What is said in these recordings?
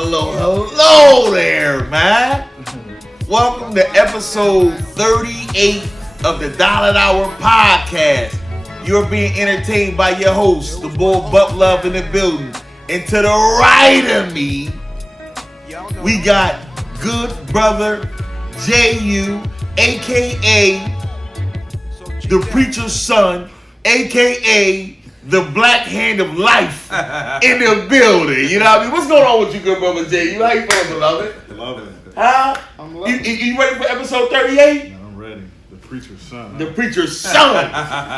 Hello there, man. Welcome to episode 38 of the Dollar Hour Podcast. You're being entertained by your host, the Bull Butt Love in the building. And to the right of me, we got good brother J.U., a.k.a. the preacher's son, a.k.a. the black hand of life in the building. You know what I mean? What's going on with you, good brother J.U.? How you feeling, beloved? Love it. Huh? I'm loving it. You ready for episode 38? I'm ready. The preacher's son. The preacher's son.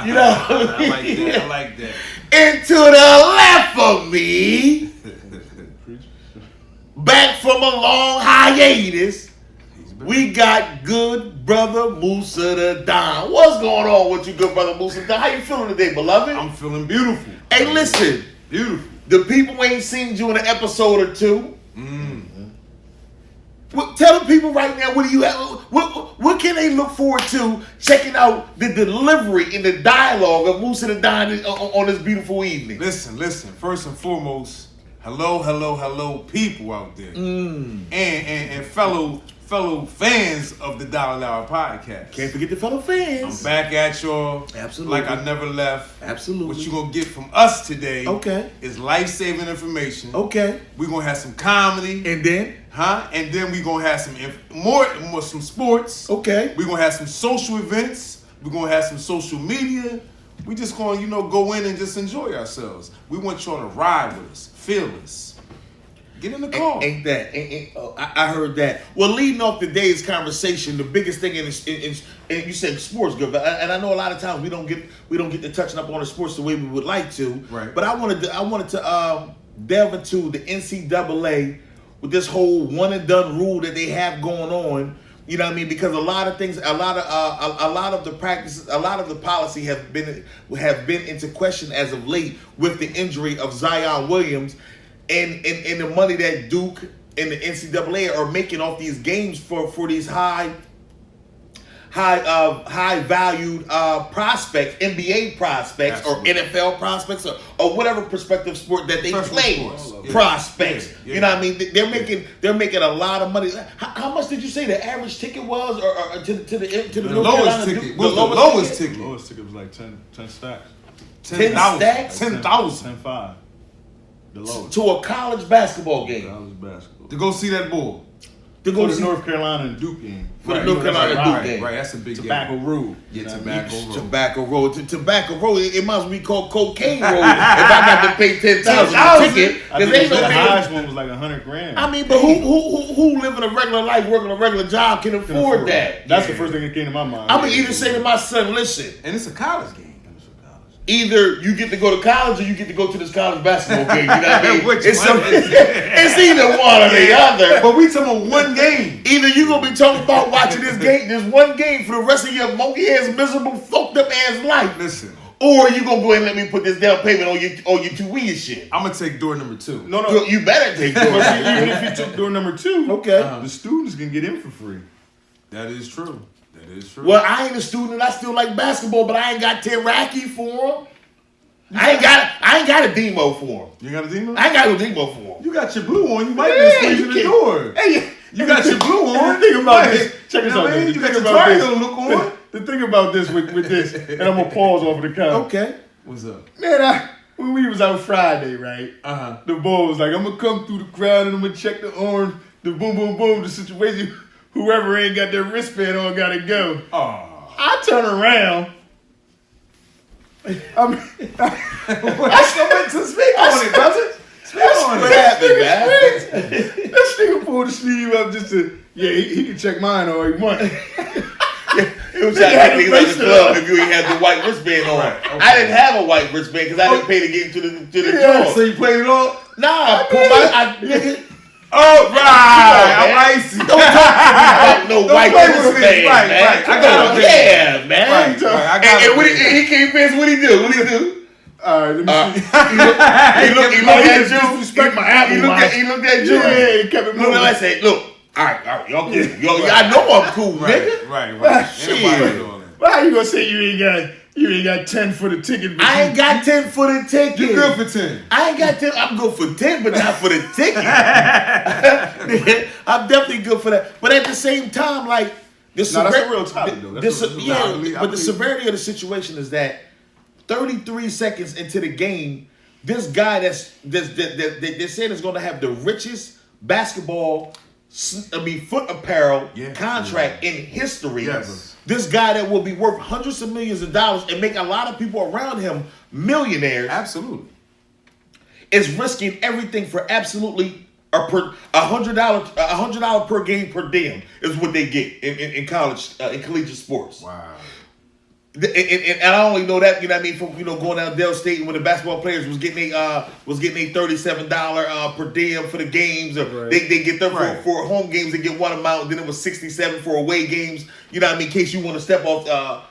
You know what I mean? I like that. And to the left of me, back from a long hiatus, we got good brother Musa the Don. What's going on with you, good brother Musa the Don? How you feeling today, beloved? I'm feeling beautiful. Hey, listen. Beautiful. The people ain't seen you in an episode or two. Well, tell the people right now, what do you have? What can they look forward to checking out the delivery and the dialogue of Musa the Don on this beautiful evening? Listen. First and foremost, hello, people out there, and fellow fans of the Dollar Hour Podcast. Can't forget the fellow fans. I'm back at y'all. Absolutely. Like I never left. Absolutely. What you gonna get from us today? Okay. Is life-saving information. Okay. We gonna have some comedy. And then? And then we gonna have some more some sports. Okay. We gonna have some social events. We gonna have some social media. We just gonna go in and just enjoy ourselves. We want y'all to ride with us, feel us. Get in the car. Ain't that? I heard that. Well, leading off today's conversation, the biggest thing and you said sports, good, and I know a lot of times we don't get to touching up on the sports the way we would like to. Right. But I wanted to delve into the NCAA with this whole one and done rule that they have going on. You know what I mean? Because a lot of things, a lot of the practices, a lot of the policy have been into question as of late with the injury of Zion Williams. And the money that Duke and the NCAA are making off these games for these high valued prospects, NBA prospects, Absolutely. or NFL prospects, or whatever prospective sport that they play. Sports. Prospects. Yeah. You know what I mean? They're making a lot of money. How much did you say the average ticket was, or to the North lowest Carolina ticket? Duke? What's the lowest ticket? The lowest ticket was like 10 stacks. 10 stacks? 10,000 10-5. The lowest. To a college basketball game. College basketball. to go see that bull. To go For the see North Carolina and Duke game. for the North Carolina Duke game. Right, that's a big Tobacco game. Road. Yeah, You know what I mean? Tobacco Road. Tobacco Road. It might as well be called Cocaine Road if I got to pay $10,000 a ticket. I Because think ain't no the thing. highest one was like $100,000. I mean, but who living a regular life, working a regular job can afford that? That's the first thing that came to my mind. I'm gonna either say to my son, listen, And it's a college game. either you get to go to college or you get to go to this college basketball game. You know what I mean? Which It's, one is it? it's either one or the other. But we talking about one game. Either you gonna be talking about watching this one game for the rest of your monkey ass, miserable, fucked up ass life, Listen, or you gonna go ahead and let me put this down payment on your two-week shit. I'm gonna take door number 2. No. You better take But see, yours. even if you took door number 2, Okay. the students can get in for free. That is true. Well, I ain't a student. I still like basketball, but I ain't got Teraki for him. I ain't got a demo for him. You got a demon? I ain't got no demo for him. You got your blue on. You might be squeezing the door. Hey, You got your blue on. The thing about Right. this, check this You know out. what I mean? The You got thing your about this- triangle look on. The thing about this with this, and I'm gonna pause off of the count. okay. What's up? Man, when we was out Friday, right? Uh-huh. The ball was like, I'm gonna come through the crowd and I'm gonna check the arm, the boom, boom, boom, the situation. Whoever ain't got their wristband on gotta go. Oh. I turn around. I mean, What's going to speak on it, brother? Speak on What it. happened, man? this nigga pulled the sleeve up just to, he can check mine all he want. It was trying to make niggas at the club if you ain't had the white wristband on. Right, okay. I didn't have a white wristband because I didn't pay to get into the Yeah, joint. So you played it all? Nah, I put nigga, Oh, right. man. I'm icy. don't talk about no Don't white play with wristband, me. Right, man. right. I got it. Yeah, man. Right, I got And it. when he came past, what he do? What he do? All right, let me see. He looked at just you. disrespect my Apple Watch. He looked at you. Yeah, he kept it Look, moving. I said, look, all right, y'all cool. I know I'm cool, nigga. Right. Ah, Ain't nobody shit. doing it. Well, how you gonna say you ain't got You ain't got 10 for the ticket. I ain't got 10 for the ticket. You good for 10. I ain't got 10. I'm good for 10, but not for the ticket. I'm definitely good for that. But at the same time, like, that's a real topic, though. The severity of the situation is that 33 seconds into the game, this guy they're saying is going to have the richest basketball, foot apparel contract in history. Yes. This guy that will be worth hundreds of millions of dollars and make a lot of people around him millionaires. Absolutely. Is risking everything for absolutely $100 per game per diem is what they get in college in collegiate sports. Wow. And I only know that, you know what I mean, from going down Dell State when the basketball players was getting a $37 per diem for the games, or right. they get them for home games. They get one amount, then it was $67 for away games. You know what I mean, in case you want to step off to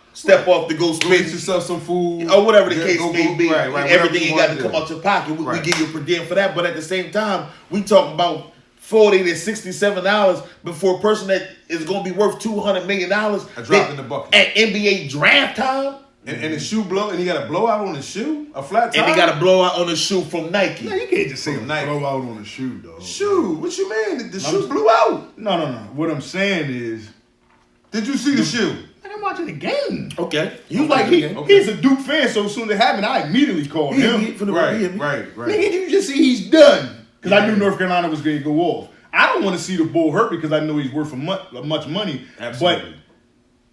go spend Get yourself some food or whatever the case may be. Right, everything ain't got to come out your pocket. We give you a per diem for that, but at the same time, we talking about $40 to $67 before a person that is going to be worth $200 million. A drop in the bucket. At NBA draft time. And his shoe blow, and he got a blowout on his shoe? A flat tire? And he got a blowout on his shoe from Nike. No, you can't just say a Nike. blowout on the shoe, dog. Shoe? What you mean? The shoe blew out? No. What I'm saying is... Did you see the shoe? I'm watching the game. Okay. He's a Duke fan, so as soon as it happened, I immediately called him. Right. Nigga, you just see he's done. Because I knew North Carolina was going to go off. I don't want to see the bull hurt because I know he's worth much money. Absolutely. But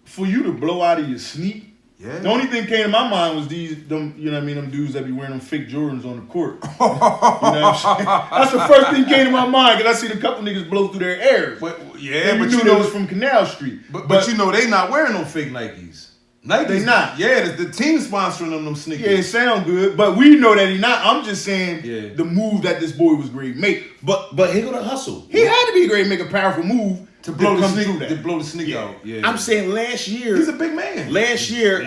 for you to blow out of your sneak, the only thing came to my mind was them dudes that be wearing them fake Jordans on the court. You know what I'm saying? That's the first thing came to my mind because I seen a couple niggas blow through their airs. But you knew those from Canal Street. But you know they not wearing no fake Nikes. They not. Yeah, the team sponsoring them sneakers. Yeah, it sound good, but we know that he not. I'm just saying the move that this boy was great make. But he gonna hustle. He had to be great, make a powerful move to blow the sneak out. Yeah. I'm saying last year he's a big man. Last year,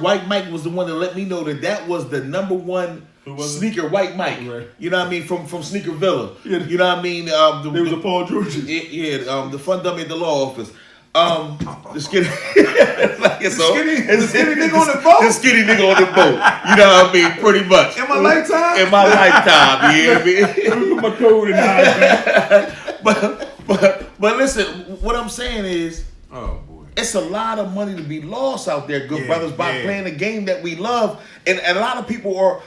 White Mike was the one that let me know that was the number one sneaker, White Mike. Right. You know what I mean? From Sneaker Villa. Yeah. You know what I mean? There was a Paul George. The fun dummy at the law office. The skinny, the skinny nigga on the boat. The skinny nigga on the boat. You know what I mean? Pretty much. In my lifetime. In my lifetime. You hear me? Put my code in But listen, what I'm saying is, oh boy, it's a lot of money to be lost out there, good brothers, by playing a game that we love. And a lot of people are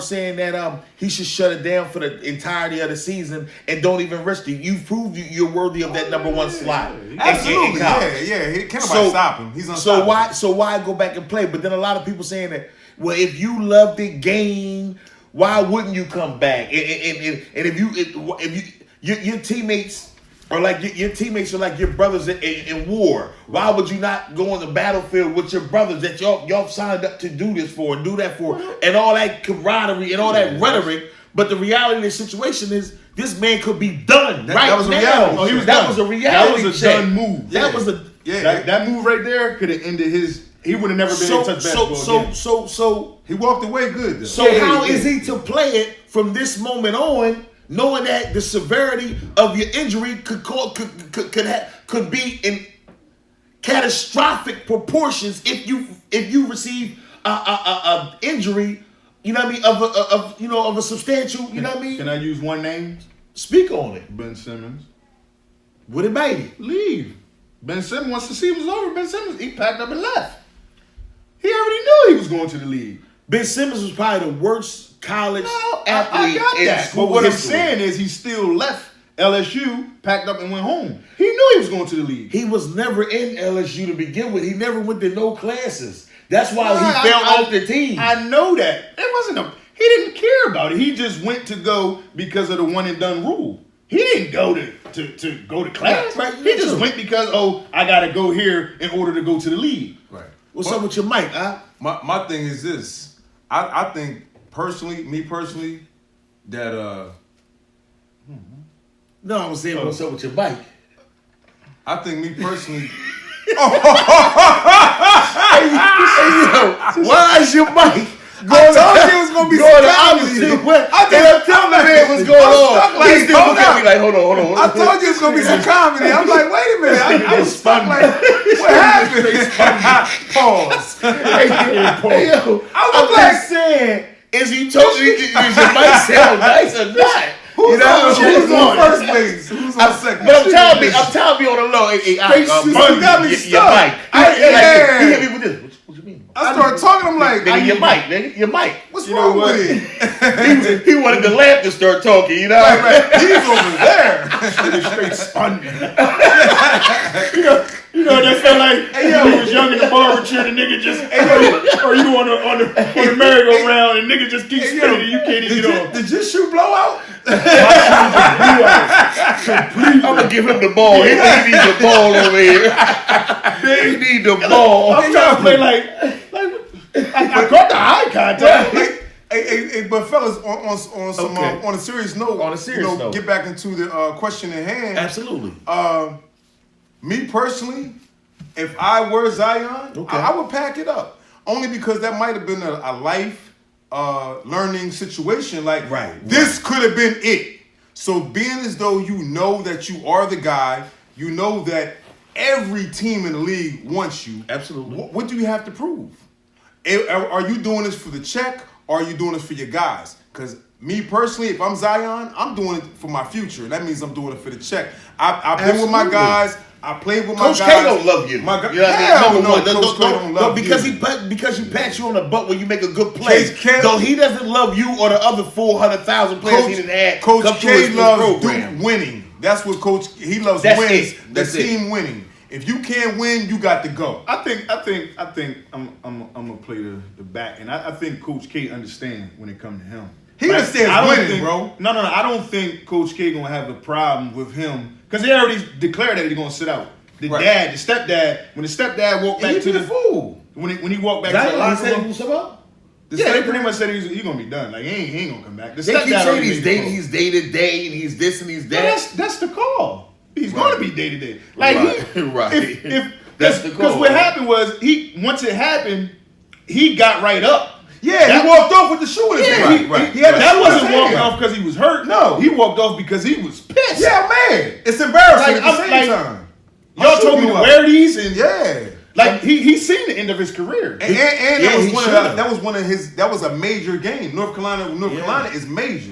saying that he should shut it down for the entirety of the season and don't even risk it. You've proved you're worthy of that number one slot. Absolutely, Can't nobody stop him. He's unstoppable. So why go back and play? But then a lot of people saying that, well, if you love the game, why wouldn't you come back? And if your teammates are like your teammates are like your brothers in war. Why would you not go on the battlefield with your brothers that y'all signed up to do this for and do that for, and all that camaraderie and all that rhetoric? But the reality of the situation is this man could be done that was now. Reality. Oh, that was a reality. That was a done move. That was a that move right there could have ended his. He would have never been able to touch basketball again. So he walked away good though. So how is he to play it from this moment on, knowing that the severity of your injury could be in catastrophic proportions if you receive a injury, you know what I mean, of a substantial, you know what I mean? Can I use one name? Speak on it. Ben Simmons. What it made it? Leave. Ben Simmons, once the season was over, Ben Simmons, he packed up and left. He already knew he was going to the league. Ben Simmons was probably the worst college athlete in school But what history. I'm saying is he still left LSU, packed up and went home. He knew he was going to the league. He was never in LSU to begin with. He never went to no classes. That's why he fell off the team. I know that. He didn't care about it. He just went to go because of the one and done rule. He didn't go to go to class. Right. He just went because, I got to go here in order to go to the league. Right. What's up with your mic, huh? My thing is this. I think me personally, that No, I was saying what's up with your mic. I think me personally. Hey, yo, why is your mic I told you it was gonna be going some the comedy. opposite way. And I'm telling the man what's going on. Like, He still hold look at up. me like, hold on. I told you it's gonna be some comedy. I'm like, wait a minute. I was stuck like, what happened? Pause. Hey, yo, I I'm was like, just saying, is you totally, is your mic sound nice or not? who's on first base? Who's on second? But I'm telling you on the low. Hey, you got me your stuck. mic. He hit me with this. What you mean? I started talking. I'm like, Nigga, your mic, nigga, your mic. what's wrong with it? He wanted the lamp to start talking, you know? Like, he's over there. Straight spun me. You know, that felt like you was young in the barber chair, the nigga just, or you on the merry-go-round, and nigga just keeps spinning and you can't even get off. Did your shoe blow out? I'm gonna give him the ball. He needs the ball over here. He need the ball. I'm trying to play like I caught the eye contact. Hey, but fellas, on a serious note, get back into the question at hand. Absolutely. Me personally, if I were Zion, I would pack it up. Only because that might have been a life learning situation. Like, this could have been it. So being as though you know that you are the guy, you know that every team in the league wants you. Absolutely. What do you have to prove? Are you doing this for the check, or are you doing this for your guys? Because me personally, if I'm Zion, I'm doing it for my future. That means I'm doing it for the check. I've been with my guys. I played with my guys. Coach K don't love you. You know what I mean? Coach K don't love you. Because he pats you on the butt when you make a good play. Though he doesn't love you or the other 400,000 players he didn't have. Coach K loves winning. That's what he loves. Wins. The team winning. If you can't win, you got to go. I think I'm gonna play the back, and I think Coach K understands when it comes to him. He understands winning, bro. No. I don't think Coach K gonna have a problem with him because they already declared that he's gonna sit out. The stepdad, when the stepdad walked back to the fool, when he walked back to the locker room, they pretty much said he's gonna be done. Like he ain't gonna come back. They keep saying he's day to day, and he's this and he's that. That's the call. He's gonna be day to day. Like That's the call. Because what happened was once it happened, he got right up. Yeah, he walked off with the shoe in his hand. That wasn't walking off because he was hurt. No, he walked off because he was pissed. Yeah, man. It's embarrassing at the same time. Y'all told me to wear these, and like he's seen the end of his career. And that was a major game. North Carolina is major.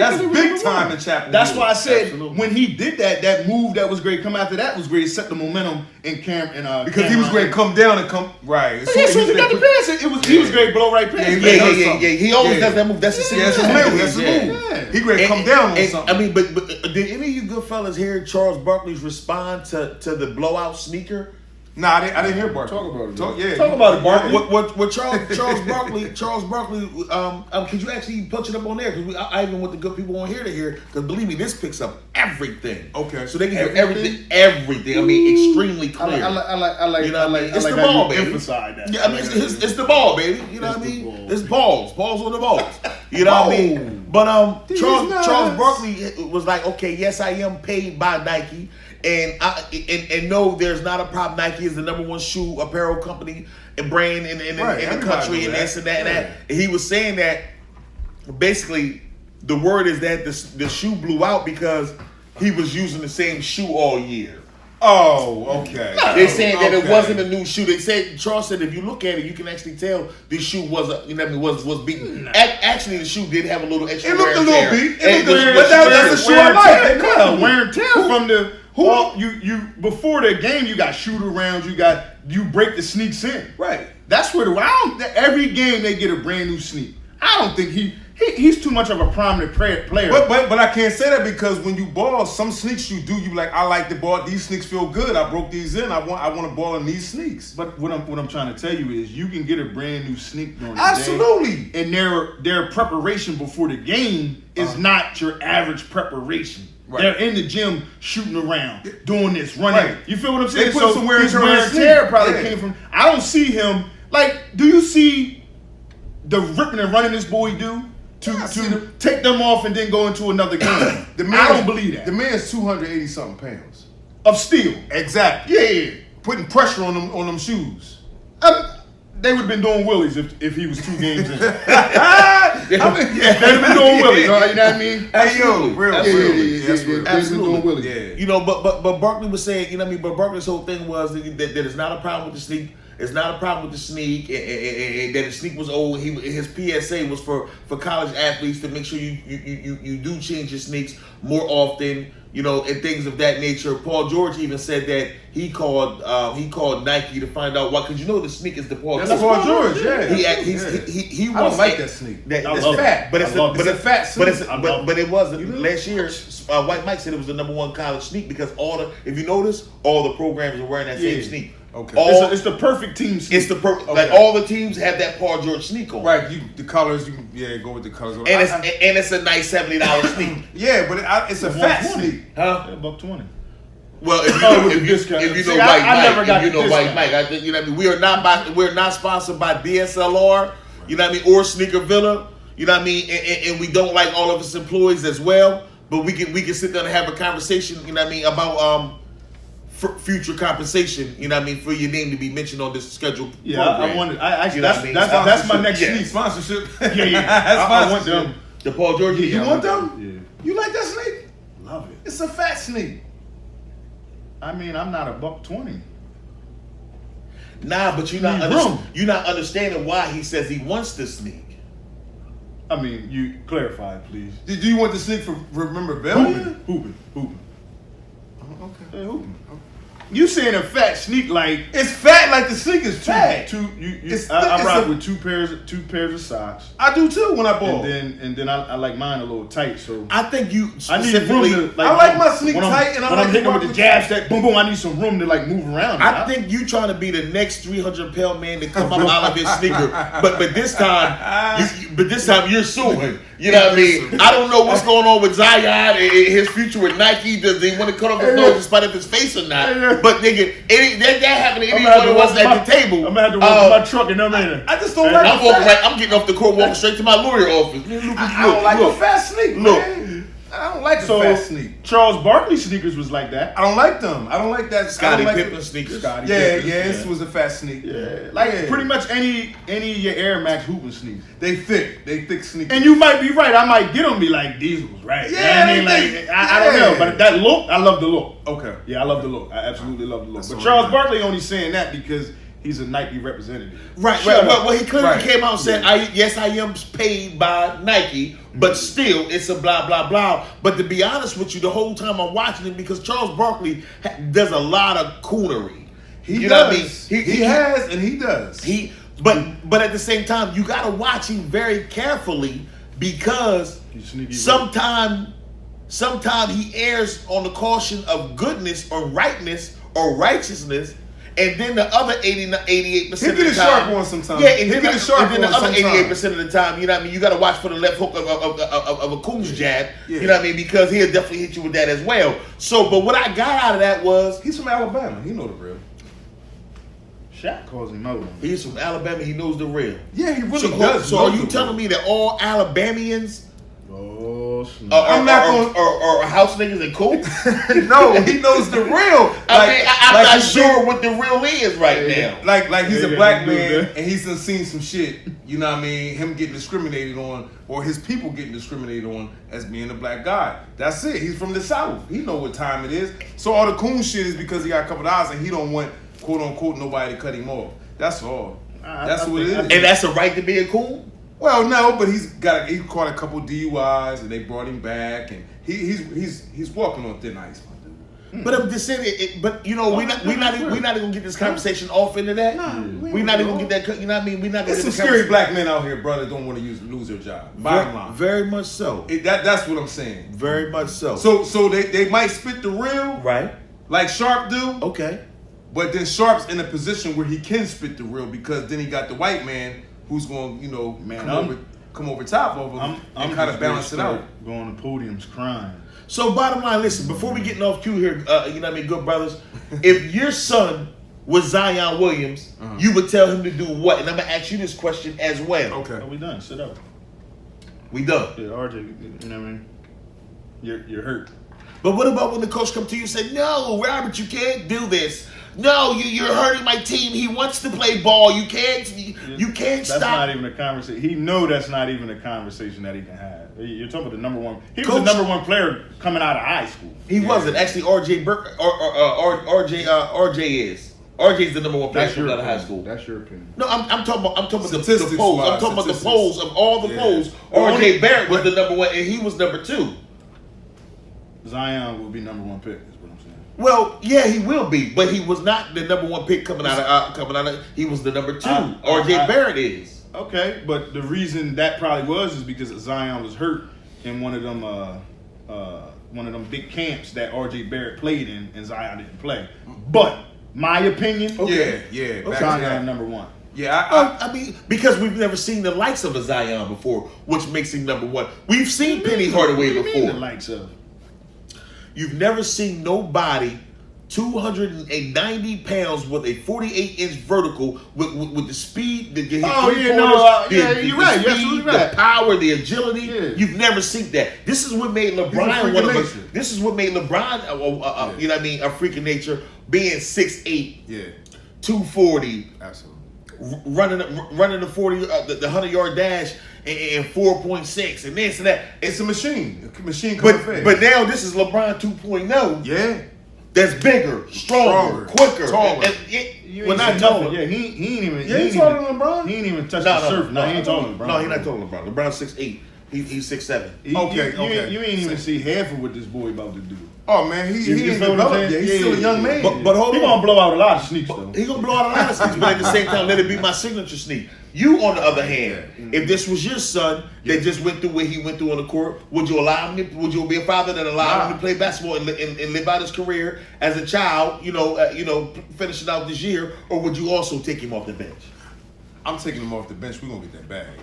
That's big time in Chapel. That's why I said when he did that move that was great. Come after that was great. Set the momentum in because he was great to come down and come right. As soon as he got the pass, he was great blow right pass. Yeah. He always does that move. That's his signature move. That's the move. He great to come down on something. I mean, but did any of you good fellas hear Charles Barkley's response to the blowout sneaker? Nah, I didn't hear Barkley. Talk about it. Talk about it, Barkley. What Charles Barkley, could you actually punch it up on there? Because I even want the good people on here to hear. Because believe me, this picks up everything. Okay. So they can hear everything. I mean, extremely clear. I like. You know what I mean? It's like the ball, baby. Emphasize that. Yeah, I mean, it's the ball, baby. You know what I mean? It's balls on the balls. You know what I mean? But Charles Barkley was like, okay, yes, I am paid by Nike. And no, there's not a problem. Nike is the number one shoe apparel company and brand in the country, and this and that and that. And he was saying that basically the word is that the shoe blew out because he was using the same shoe all year. Oh, okay. They're saying that it wasn't a new shoe. They said Charles said if you look at it, you can actually tell this shoe was beaten. Actually, the shoe did have a little extra. It looked a little beat. But that's a shoe I like. Wear and tear from the. You before the game, you got shoot arounds, you break the sneaks in. Right. That's where every game they get a brand new sneak. I don't think he's too much of a prominent player. But I can't say that because when you ball, some sneaks you like, I like the ball. These sneaks feel good. I broke these in. I want to ball in these sneaks. But what I'm trying to tell you is you can get a brand new sneak during the Absolutely. day, and their preparation before the game is not your average preparation. Right. They're in the gym shooting around, doing this, running. Right. You feel what I'm saying? They put some wear and tear probably came from. I don't see him do you see the ripping and running this boy do to take them off and then go into another game? I don't believe that. The man's 280 something pounds of steel. Exactly. Yeah. Putting pressure on them shoes. They would have been doing willies if he was 2 games in. They've been doing Willie, you know what I mean? Hey, yo, real. They've been doing Willie. Yeah. You know, but Barkley was saying, you know what I mean? But Barkley's whole thing was that it's not a problem with the sneak. It's not a problem with the sneak, and that the sneak was old. His PSA was for college athletes to make sure you do change your sneaks more often, you know, and things of that nature. Paul George even said that he called Nike to find out why, because you know the sneak is the Paul George. That's Paul George, yeah. He I don't like that sneak. It's fat, but it's a fat sneak. But it wasn't. Last year, White Mike said it was the #1 college sneak because if you notice, all the programs are wearing that same sneak. Okay. It's the perfect team sneak. It's the like all the teams have that Paul George sneak on. Right, the colors, go with the colors. And it's a nice $70 sneak. Yeah, but it's a fat sneak. Huh? Yeah, $120. Well, if you know White Mike, I think, you know what I mean. We're not sponsored by DSLR, you know what I mean, or Sneaker Villa, you know what I mean, and we don't like all of its employees as well. But we can sit down and have a conversation, you know what I mean, about future compensation, you know what I mean, for your name to be mentioned on this scheduled program. I wanted. I actually, you know what I mean? That's my next sneak. Sponsorship. I want them. The Paul George. You want them? Yeah. You like that sneak? Love it. It's a fat sneak. I mean, I'm not $120. Nah, but you're not understanding why he says he wants this sneak. I mean, you clarify, please. Do you want the sneak for memorabilia? Hooping. Okay. Hey, hooping. You saying a fat sneak like it's fat like the sneak is fat. I rock with two pairs of socks. I do too when I ball. And then I like mine a little tight. So I think you I need room to, I like my sneak tight, and I'm hitting with the jab step, boom boom. I need some room to like move around. I think you trying to be the next 300-pound man to come up out of his sneaker, but this time you're suing. You know what I mean? I don't know what's going on with Zion and his future with Nike. Does he want to cut off his nose in spite of his face or not? But nigga, that happened to anyone who was at the table. I'm gonna have to walk my truck and I'm in. I just don't like. I'm getting off the court, walking straight to my lawyer office. I don't like a fat sneak. Man. I don't like a fat sneak. Charles Barkley sneakers was like that. I don't like them. I don't like that. Scottie Pippen sneakers. This was a fat sneak. Yeah, pretty much any of your Air Max hooping sneakers. They thick sneakers. And you might be right. I might get them and be like, these was right. Yeah, you know what I mean, I don't know, but that look, I love the look. Okay. Yeah, I love the look. I absolutely love the look. But Charles Barkley only saying that because he's a Nike representative. Right. Well, he clearly came out and said, I am paid by Nike, but still, it's a blah, blah, blah. But to be honest with you, the whole time I'm watching it, because Charles Barkley does a lot of coonery. He does. He does. But at the same time, you got to watch him very carefully because sometimes he errs on the caution of goodness or rightness or righteousness. And then the other 88% of the time, he get a sharp one sometimes. Yeah, and then the other 88% of the time, you know what I mean. You got to watch for the left hook of a Coons jab. Yeah. You know what I mean, because he'll definitely hit you with that as well. So, but what I got out of that was he's from Alabama. He know the real. Shaq calls him out. He's from Alabama. He knows the real. Yeah, he really does. So, are you telling me that all Alabamians? I'm not going or house niggas and cool? No, he knows the real. I'm not sure what the real is right now. Like he's a black man and he's done seen some shit. You know what I mean? Him getting discriminated on, or his people getting discriminated on as being a black guy. That's it. He's from the South. He know what time it is. So all the coon shit is because he got a couple of eyes and he don't want quote unquote nobody to cut him off. That's all. That's what it is. And that's a right to be a coon? Well, no, but he caught a couple DUIs and they brought him back, and he's walking on thin ice, my dude. But I'm just saying, but you know, we're not even gonna get this conversation off into that. We're not even gonna get that. You know what I mean? We're not gonna. There's some scary black men out here, brother, don't want to lose their job. Bottom line, very much so. That's what I'm saying. Very much so. So they might spit the real, right? Like Sharp do. Okay. But then Sharp's in a position where he can spit the real because then he got the white man who's going, come over top of him and kind of balance it out. Going to podiums crying. So bottom line, listen, before we getting off cue here, you know what I mean, good brothers, if your son was Zion Williams, you would tell him to do what? And I'm going to ask you this question as well. Okay. We done. Sit up. We done. Yeah, RJ, you know what I mean? You're hurt. But what about when the coach come to you and say, no, Robert, you can't do this. No, you're hurting my team. He wants to play ball. You can't stop. That's not even a conversation. He know that's not even a conversation that he can have. You're talking about the number one. He was the number one player coming out of high school. He wasn't. Actually, RJ is. RJ's the number one player coming out of high school. That's your opinion. No, I'm talking about the polls. I'm talking about the polls of all the polls. RJ Barrett was the number one, and he was number 2. Zion will be number 1 pick. Is what I'm saying. Well, yeah, he will be, but he was not the number 1 pick coming out of. He was the number 2. RJ Barrett is. Okay, but the reason that probably was is because Zion was hurt in one of them big camps that RJ Barrett played in, and Zion didn't play. But my opinion, Zion number 1. Yeah, I mean, because we've never seen the likes of a Zion before, which makes him number 1. We've seen Penny Hardaway before. The likes of. You've never seen nobody 290 pounds with a 48-inch vertical with the speed, the you're right. You're absolutely right. The power, the agility. Yeah. You've never seen that. This is what made LeBron one of us. This is what made LeBron, you know what I mean, a freak of nature, being 6'8", 240, absolutely, running the 40, the 100-yard dash. And 4.6 and this and that. It's a machine. A machine coming fast. But now this is LeBron 2.0. Yeah. That's bigger, stronger, quicker. Taller. Well, not taller. Yeah, he ain't even. Yeah, he's taller than LeBron. He ain't even touched the surface. No, he ain't taller than LeBron. No, he's not taller than LeBron. LeBron's 6'8". He's 6'7". Okay. You ain't even see half of what this boy about to do. Oh man, he ain't developed yet. He's still a young man. But hold on. He gonna blow out a lot of sneaks though. He gonna blow out a lot of sneaks, but at the same time, let it be my signature sneak. You, on the other hand, if this was your son that just went through what he went through on the court, would you allow him? Would you be a father that allowed him to play basketball and live out his career as a child? Finishing out this year, or would you also take him off the bench? I'm taking him off the bench. We're gonna get that bag.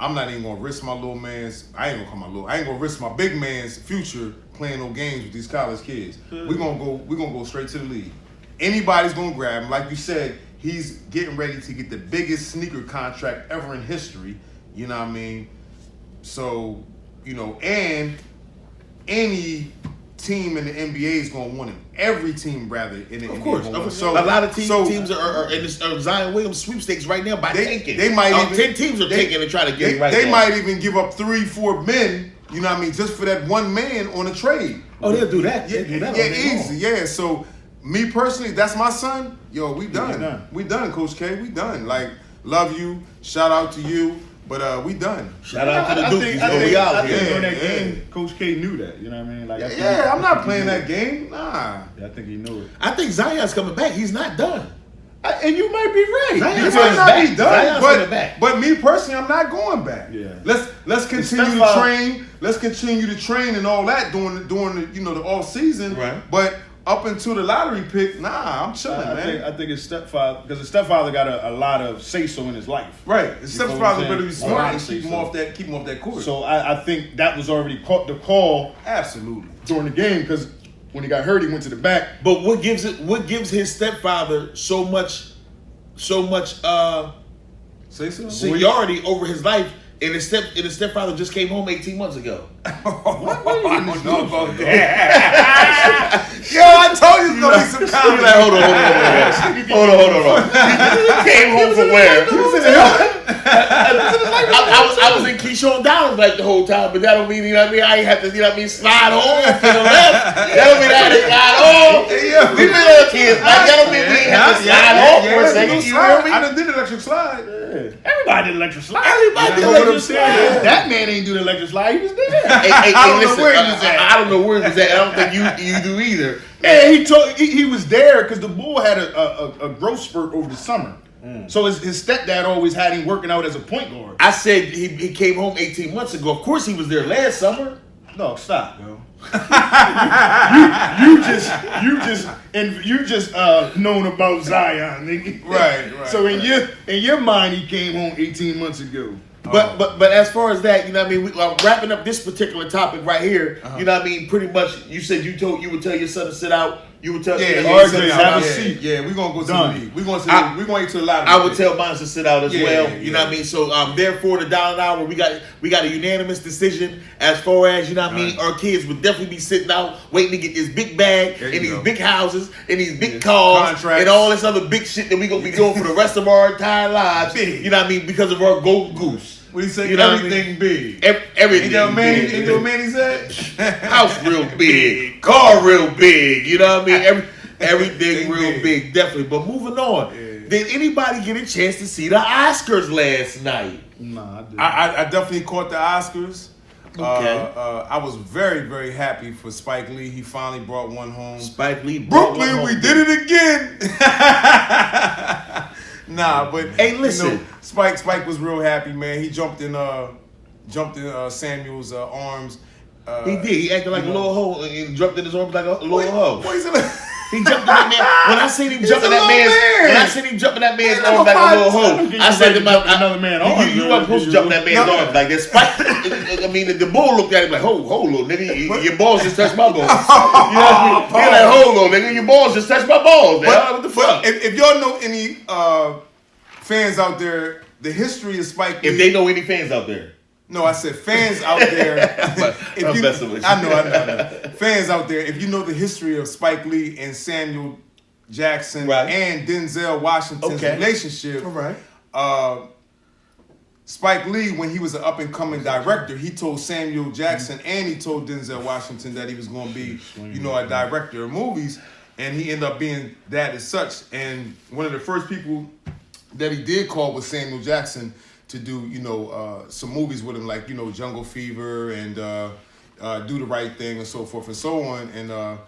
I'm not even gonna risk my little man's. I ain't gonna risk my big man's future playing no games with these college kids. We're gonna go straight to the league. Anybody's gonna grab him. Like you said, he's getting ready to get the biggest sneaker contract ever in history. You know what I mean? So, and any team in the NBA is gonna want him. Every team, rather, in the NBA. Of course. So a lot of teams are in this Zion Williams sweepstakes right now by tanking. They might even 10 teams are taking and trying to get it right now. They might even give up 3-4 men. You know what I mean? Just for that one man on a trade. Oh, they'll do that. Easy. Yeah. So me personally, that's my son. Yo, we done. We done, Coach K. We done. Like, love you. Shout out to you. But we done. Shout out to the Dukies. I think on that game, Coach K knew that. You know what I mean? Like, I'm not playing that game. Nah. Yeah, I think he knew it. I think Zion's coming back. He's not done. And you might be right. He might not be done. But me personally, I'm not going back. Yeah. Let's continue to train. Let's continue to train and all that during the off season. Right. But up until the lottery pick, I'm chilling, man. I think his stepfather, because his stepfather got a lot of say-so in his life. Right. His stepfather better be smart and keep him off that court. So I think that was already the call. Absolutely. During the game, because when he got hurt, he went to the back. But what gives his stepfather so much seniority over his life? And his stepfather just came home 18 months ago. What? I don't know about that. Yo, I told you it's gonna be some comedy. Hold on. He came home from where? I was in Keyshawn Downs like the whole time, but that don't mean, I ain't have to, slide home to the left. That don't mean I had to slide home. We been little kids, like, that don't mean we ain't have to slide home for a second, you hear me? I done did electric slide. Everybody did electric slide. Everybody did electric slide. That man ain't do the electric slide, he was there. I don't know where he was at. I don't know where he was at. I don't think you do either. Yeah, he was there because the Bull had a growth spurt over the summer. So his stepdad always had him working out as a point guard. I said he came home 18 months ago. Of course he was there last summer. No, stop, bro. you just known about Zion, nigga. Right. So in your mind, he came home 18 months ago. But as far as that, wrapping up this particular topic right here, pretty much you said you would tell your son to sit out You would tell RJ, have a seat. Yeah, we're gonna go to Done. the league. We're gonna eat to the lottery. I would tell mine to sit out as well. Yeah. You know what I mean? So therefore, the $1 an hour, we got a unanimous decision as far as, you know what I mean, our kids would definitely be sitting out waiting to get this big bag and these big houses and these big cars contracts and all this other big shit that we gonna be doing for the rest of our entire lives. You know what I mean? Because of our golden goose. What do you say? You know Everything big. Everything. Ain't that what Manny said? House real big, car real big. You know what I mean? Everything real big, definitely. But moving on, did anybody get a chance to see the Oscars last night? Nah, I didn't. I definitely caught the Oscars. Okay. I was very, very happy for Spike Lee. He finally brought one home. Spike Lee, brought one Brooklyn, home. we did it again. Nah, but hey, listen, you know, Spike was real happy, man. He jumped in Samuel's arms. He did. He acted like a little hoe and jumped in his arms like a little hoe. What is it? He jumped in that man. When I seen him jump in that man's arms like a little hoe, I said to another man arms. You wasn't supposed to jump in that man's arms like that. Spike. I mean, the bull looked at him like, hold on, nigga, your balls just touched my balls. You know what I mean? He's like, hold on, nigga, your balls just touched my balls. Man. What the fuck? If y'all know any fans out there, the history of Spike Lee. If they know any fans out there. No, I said fans out there. I'm messing with you. I know. Fans out there, if you know the history of Spike Lee and Samuel Jackson and Denzel Washington's relationship, Spike Lee, when he was an up-and-coming director, he told Samuel Jackson and he told Denzel Washington that he was going to be, a director of movies, and he ended up being that as such. And one of the first people that he did call was Samuel Jackson to do, some movies with him, like, Jungle Fever and Do the Right Thing and so forth and so on. And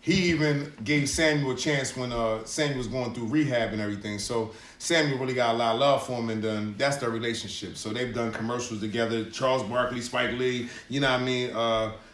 he even gave Samuel a chance when Samuel was going through rehab and everything. So Samuel really got a lot of love for him, and that's their relationship. So they've done commercials together. Charles Barkley, Spike Lee, you know what I mean?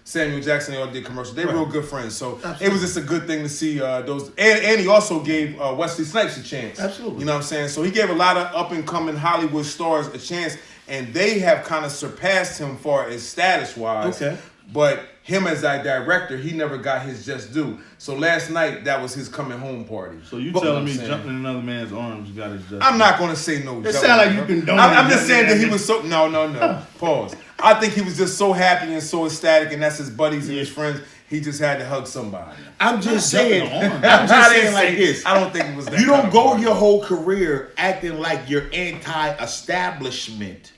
Samuel Jackson, they all did commercials. They're real good friends. So it was just a good thing to see those. And he also gave Wesley Snipes a chance. Absolutely. You know what I'm saying? So he gave a lot of up-and-coming Hollywood stars a chance, and they have kind of surpassed him far as status-wise. Okay. But him as a director, he never got his just due. So last night, that was his coming home party. So you telling me jumping in another man's arms got his just I'm not going to say no. It sounds like you condone. I'm just saying that he was so... No. Pause. I think he was just so happy and so ecstatic, and that's his buddies and his friends. He just had to hug somebody. I'm just saying like this. I don't think it was that. You don't go your whole career acting like you're anti-establishment.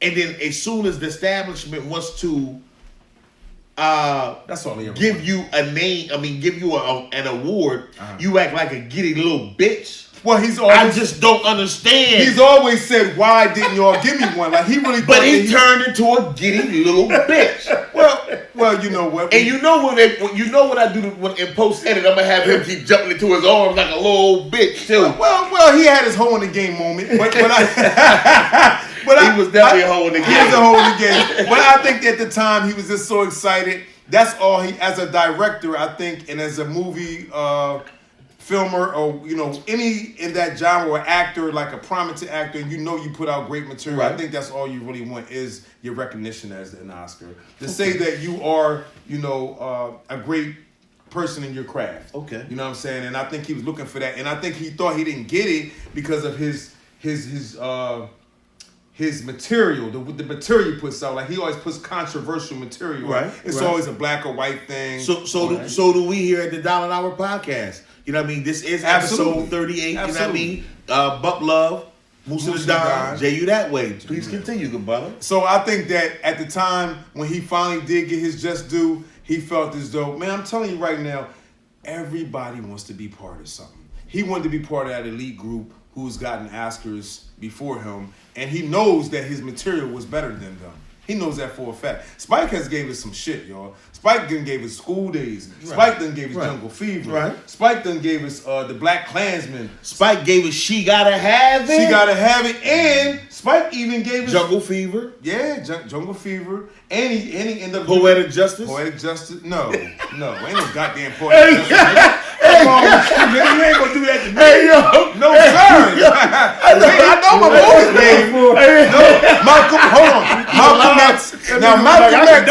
And then as soon as the establishment wants to that's all give you a name, give you an award, you act like a giddy little bitch. Well, I just don't understand. He's always said, "Why didn't y'all give me one?" Like he really. But he turned into a giddy little bitch. Well, you know what? And you know what I do in post edit, I'm gonna have him keep jumping into his arms like a little old bitch too. Well, he had his hole in the game moment, but he was definitely a hole in the game. He was a hole in the game. But I think at the time he was just so excited. That's all he, as a director, I think, and as a movie filmer, or any in that genre, or actor, like a prominent actor, and you put out great material. I think that's all you really want is your recognition as an Oscar. To say that you are, a great person in your craft. Okay. You know what I'm saying? And I think he was looking for that, and I think he thought he didn't get it because of his material, the material he puts out. Like he always puts controversial material. Right. It's always a black or white thing. So do we here at the $1 an Hour podcast. You know what I mean? This is episode 38. Absolutely. You know what I mean? Buck Love, Musa the Don, Jay You That Way. Please continue, good brother. So I think that at the time when he finally did get his just due, he felt as though, man, I'm telling you right now, everybody wants to be part of something. He wanted to be part of that elite group who's gotten Oscars before him, and he knows that his material was better than them. He knows that for a fact. Spike has gave us some shit, y'all. Spike done gave us School Days. Spike done gave us Jungle Fever. Right. Spike done gave us The Black Klansman. Spike gave us She Gotta Have It. She Gotta Have It. And Spike even gave us Jungle Fever. Yeah, Jungle Fever. And he ended up Poetic Justice. Poetic Justice. No. Ain't no goddamn Poetic Justice. Come on, you ain't gonna do that to me. Hey, yo. No, sir. I know my boy's name. No, Malcolm, hold on. Malcolm X. Now, Malcolm X.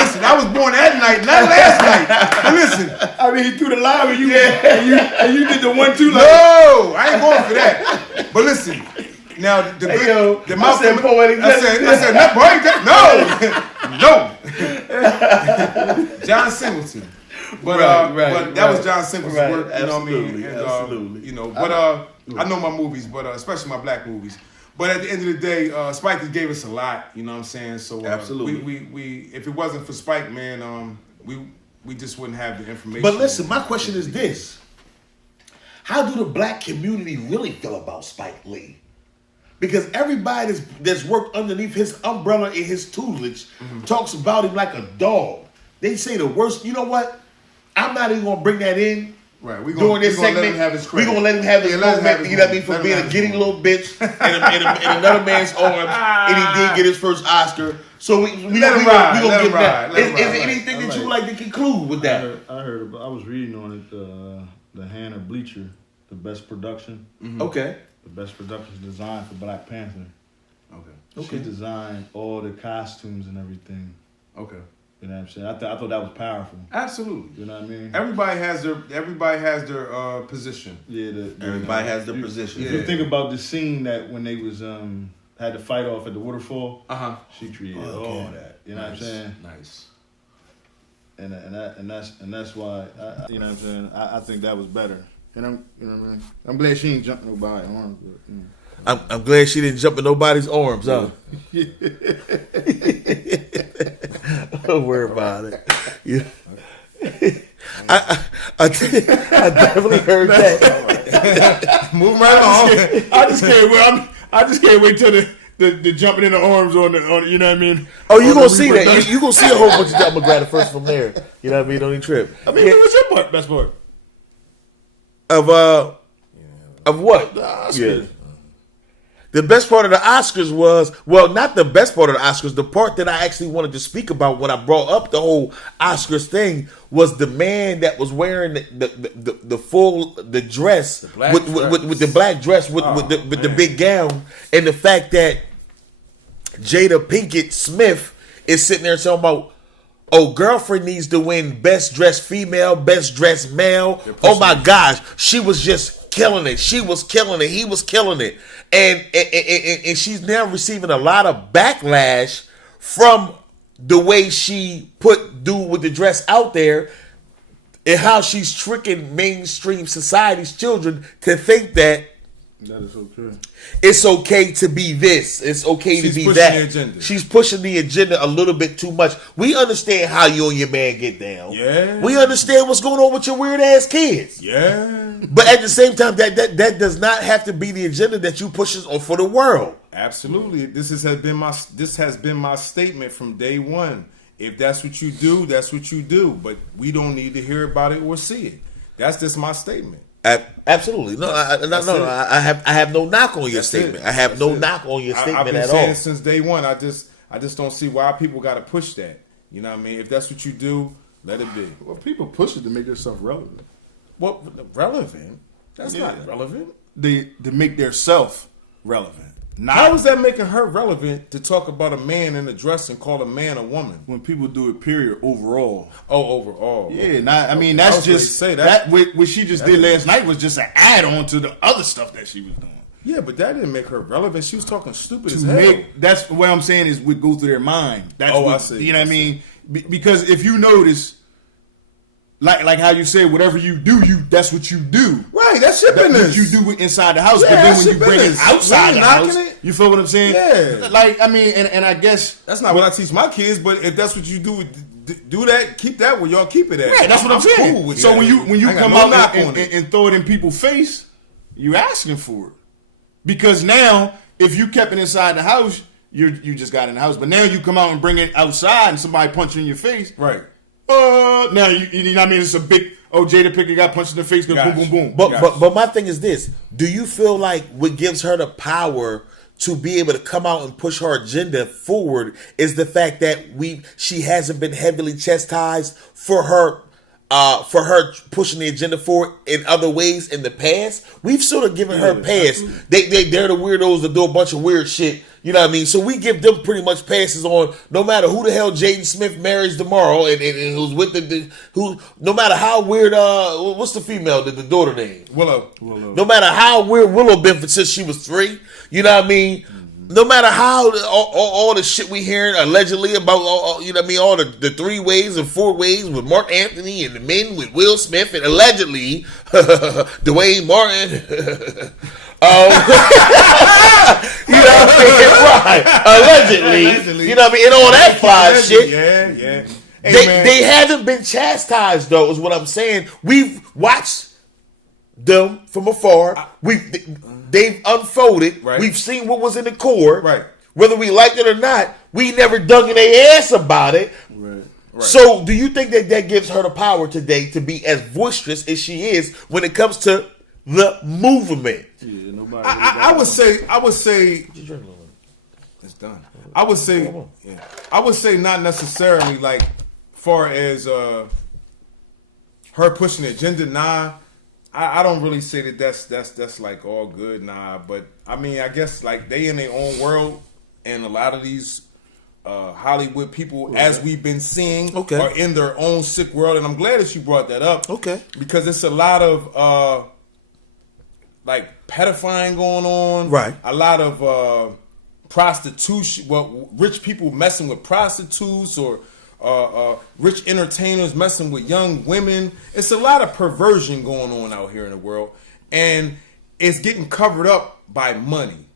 Listen, I I was born that night, not last night. But listen, I mean, he threw the live and you did the 1-2 like. No, I ain't going for that. But listen, now the Malcolm. I said, no. John Singleton. But that was John Singleton's work. You know what I mean? And, absolutely. You know, but I know my movies, but especially my black movies. But at the end of the day, Spike gave us a lot. You know what I'm saying? So absolutely, we if it wasn't for Spike, man, we just wouldn't have the information. But listen, my question is this: how do the black community really feel about Spike Lee? Because everybody that's worked underneath his umbrella and his tutelage talks about him like a dog. They say the worst. You know what? I'm not even gonna bring that in. Right, during this segment, let him have his credit. We're gonna let him have his moment, you know what I mean, for being a giddy little bitch in another man's arms, and he did get his first Oscar. So we gonna give that. Is there anything that you would like to conclude with that? I was reading on it, the Hannah Bleacher, the best production. Mm-hmm. Okay. The best production design for Black Panther. Okay. She designed all the costumes and everything. Okay. You know what I'm saying? I thought that was powerful. Absolutely. You know what I mean? Everybody has their position. Yeah, everybody has their position. If you think about the scene that when they was had to fight off at the waterfall, she created all that. You know what I'm saying? Nice. And that's why you know what I'm saying? I think that was better. And I'm glad she ain't jumping nobody's arms. I'm glad she didn't jump in nobody's arms, huh? Don't worry about it. Yeah. I definitely heard that. Move right along. I just can't wait till the jumping in the arms on you know what I mean? Oh, you gonna see that? You gonna see a whole bunch of stuff. I'm gonna grab it first from there. You know what I mean? On the trip. I mean, what's your best part? Of what? The Oscars. Yeah. The best part of the Oscars was, well, not the best part of the Oscars. The part that I actually wanted to speak about when I brought up the whole Oscars thing was the man that was wearing the full dress with the black dress with the big gown, and the fact that Jada Pinkett Smith is sitting there talking about, oh, girlfriend needs to win best dressed female, best dressed male. Oh my gosh, she was just killing it. She was killing it. He was killing it. And she's now receiving a lot of backlash from the way she put dude with the dress out there, and how she's tricking mainstream society's children to think that is okay. It's okay to be this. It's okay to be that. She's pushing the agenda a little bit too much. We understand how you and your man get down. Yeah. We understand what's going on with your weird ass kids. Yeah. But at the same time, that does not have to be the agenda that you pushes on for the world. Absolutely. This has been my statement from day one. If that's what you do, that's what you do. But we don't need to hear about it or see it. That's just my statement. Absolutely. No, I have no knock on your statement. I have no knock on your statement at all. I've been saying since day one. I just don't see why people got to push that. You know what I mean? If that's what you do, let it be. Well, people push it to make themselves relevant. Well, relevant? That's not relevant. To make their self relevant. How is that making her relevant to talk about a man in a dress and call a man a woman? When people do it, period, overall. Oh, overall. Yeah, that's just say that what she just did last night was just an add-on to the other stuff that she was doing. Yeah, but that didn't make her relevant. She was talking stupid as hell. That's what I'm saying is what goes through their mind. That's I see. You know what I mean? Because if you notice, like how you say, whatever you do, that's what you do. Right, that's your business. You do it inside the house, but then when you bring it outside the house, you feel what I'm saying? Yeah. Like, I mean, and I guess that's not what I teach my kids. But if that's what you do that, keep that where y'all keep it at. Right, that's what I'm saying. Cool with so when you come out and throw it in people's face, you asking for it. Because now, if you kept it inside the house, you just got in the house. But now you come out and bring it outside, and somebody punch you in your face. Right. Now you know what I mean? It's a big Jada Pinkett got punched in the face. Boom, boom, boom. But my thing is this: do you feel like what gives her the power to be able to come out and push her agenda forward is the fact that she hasn't been heavily chastised for her for her pushing the agenda forward in other ways in the past. We've sort of given her pass. They're the weirdos that do a bunch of weird shit. You know what I mean? So we give them pretty much passes on no matter who the hell Jaden Smith marries tomorrow and who's with no matter how weird what's the female, the daughter name? Willow. No matter how weird Willow been since she was 3, you know what I mean? No matter how all the shit we hearing allegedly about, you know what I mean, all the 3 ways and 4 ways with Mark Anthony and the men with Will Smith and allegedly Dwayne Martin. You know what I mean? Right. Allegedly. You know what I mean? And all that fly shit. Yeah. Hey, they haven't been chastised, though, is what I'm saying. We've watched them from afar. They've unfolded. Right. We've seen what was in the core. Right. Whether we liked it or not, we never dug in their ass about it. Right. So do you think that gives her the power today to be as boisterous as she is when it comes to the movement? Yeah, nobody. I would say it's done. I would say not necessarily like far as her pushing the agenda. Nah, I don't really say that's like all good. Nah, but I mean, I guess like they in their own world, and a lot of these Hollywood people, as we've been seeing, are in their own sick world. And I'm glad that you brought that up. Okay, because it's a lot of like pedophiling going on. Right. A lot of prostitution. Well, rich people messing with prostitutes or rich entertainers messing with young women. It's a lot of perversion going on out here in the world, and it's getting covered up by money,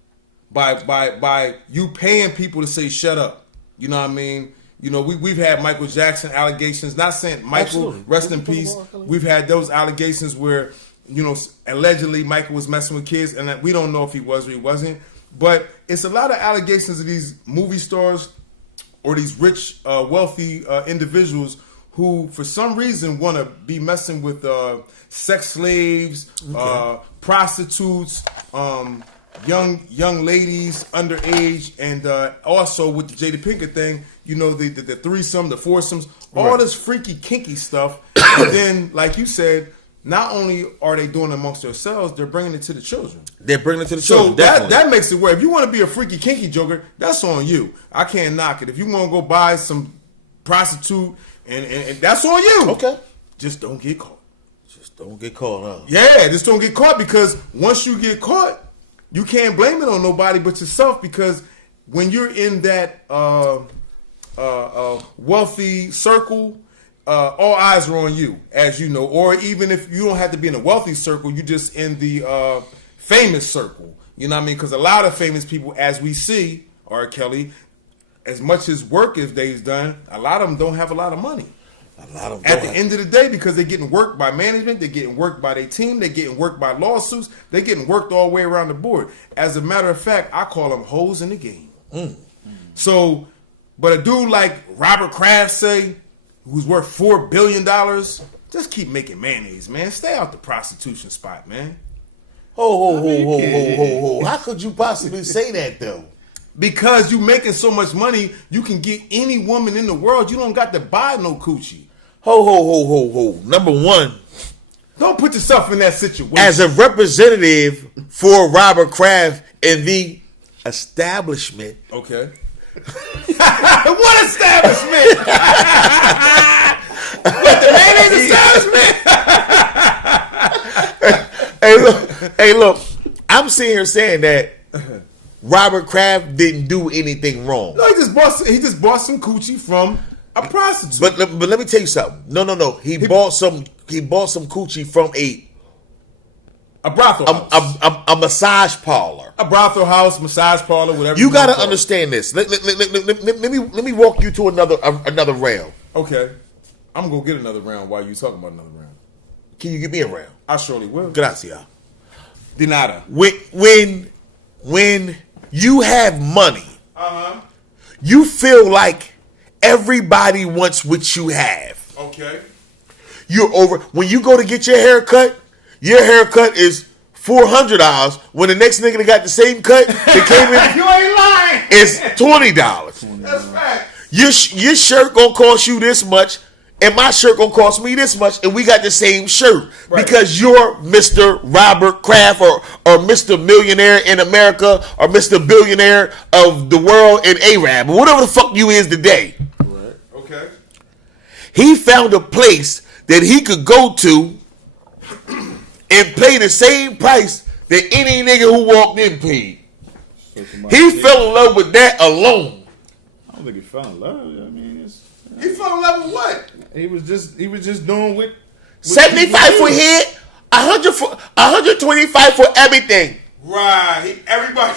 by you paying people to say shut up. You know what I mean? You know, we've had Michael Jackson allegations. Not saying Michael, rest in peace. We've had those allegations where, you know, allegedly Michael was messing with kids, and we don't know if he was or he wasn't. But it's a lot of allegations of these movie stars or these rich, wealthy individuals who, for some reason, want to be messing with sex slaves, prostitutes, young ladies underage, and also with the Jada Pinkett thing, you know, the threesome, the foursomes, all this freaky, kinky stuff. And then, like you said, not only are they doing it amongst themselves, they're bringing it to the children. They're bringing it to the So children. that makes it work. If you want to be a freaky, kinky joker, that's on you. I can't knock it. If you want to go buy some prostitute, and that's on you. Okay. Just don't get caught. Just don't get caught, huh? Yeah, just don't get caught, because once you get caught, you can't blame it on nobody but yourself, because when you're in that wealthy circle, all eyes are on you, as you know. Or even if you don't have to be in a wealthy circle, you just in the famous circle. You know what I mean? Because a lot of famous people, as we see, R. Kelly, as much as work as they've done, a lot of them don't have a lot of money. At the end of the day, because they're getting worked by management, they're getting worked by their team, they're getting worked by lawsuits, they're getting worked all the way around the board. As a matter of fact, I call them hoes in the game. So, but a dude like Robert Kraft, say, who's worth $4 billion, just keep making mayonnaise, man. Stay out the prostitution spot, man. Ho. How could you possibly say that, though? Because you making so much money, you can get any woman in the world. You don't got to buy no coochie. Ho. Number one, don't put yourself in that situation. As a representative for Robert Kraft and the establishment. Okay. What establishment? What, the mayonnaise establishment? Hey, look. I'm sitting here saying that Robert Kraft didn't do anything wrong. No, he just bought some coochie from a prostitute. But let me tell you something. No. He bought some coochie from a brothel house. A massage parlor. A brothel house, massage parlor, whatever. You got to understand this. Let me walk you to another round. Okay. I'm going to get another round while you talking about another round. Can you give me a round? I surely will. Gracias. De nada. When you have money, you feel like everybody wants what you have. Okay. You're over. When you go to get your haircut is $400. When the next nigga that got the same cut that came in, you ain't lying. It's $20. That's fact. Your shirt gonna cost you this much. and my shirt gonna cost me this much, and we got the same shirt because you're Mr. Robert Kraft or Mr. Millionaire in America or Mr. Billionaire of the world in Arab or whatever the fuck you is today. Right. Okay. He found a place that he could go to and pay the same price that any nigga who walked in paid. He fell in love with that alone. I don't think he fell in love. I mean, he fell in love with what? He was just doing with 75 for head, 125 for everything. Right. Everybody.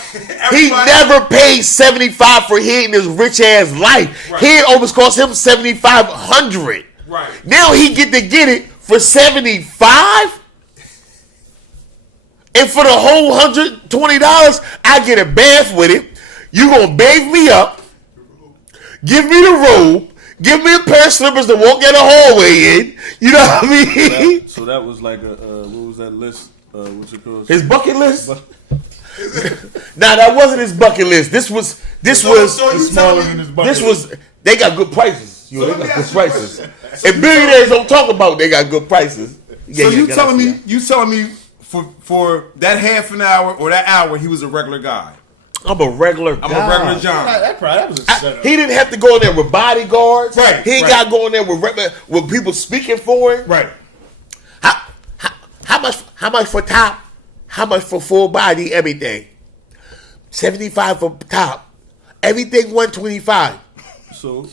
He never paid 75 for head in his rich ass life. Right. Head almost cost him $7,500. Right. Now he get to get it for 75. And for the whole $120, I get a bath with it. You gonna bathe me up, give me the robe, give me a pair of slippers to walk down the hallway in. You know what I mean? So that was like what was that list? What's it called? His bucket list? Nah, that wasn't his bucket list. This was you smaller than his bucket list. They got good prices. They got good prices. So And billionaires don't talk about they got good prices. So you telling me for that half an hour or that hour he was a regular guy? I'm a regular guy. I'm a regular John. That was a setup. He didn't have to go in there with bodyguards. Right, He ain't right. got to go in there with people speaking for him. Right. How much for top? How much for full body? Everything. 75 for top. Everything 125. So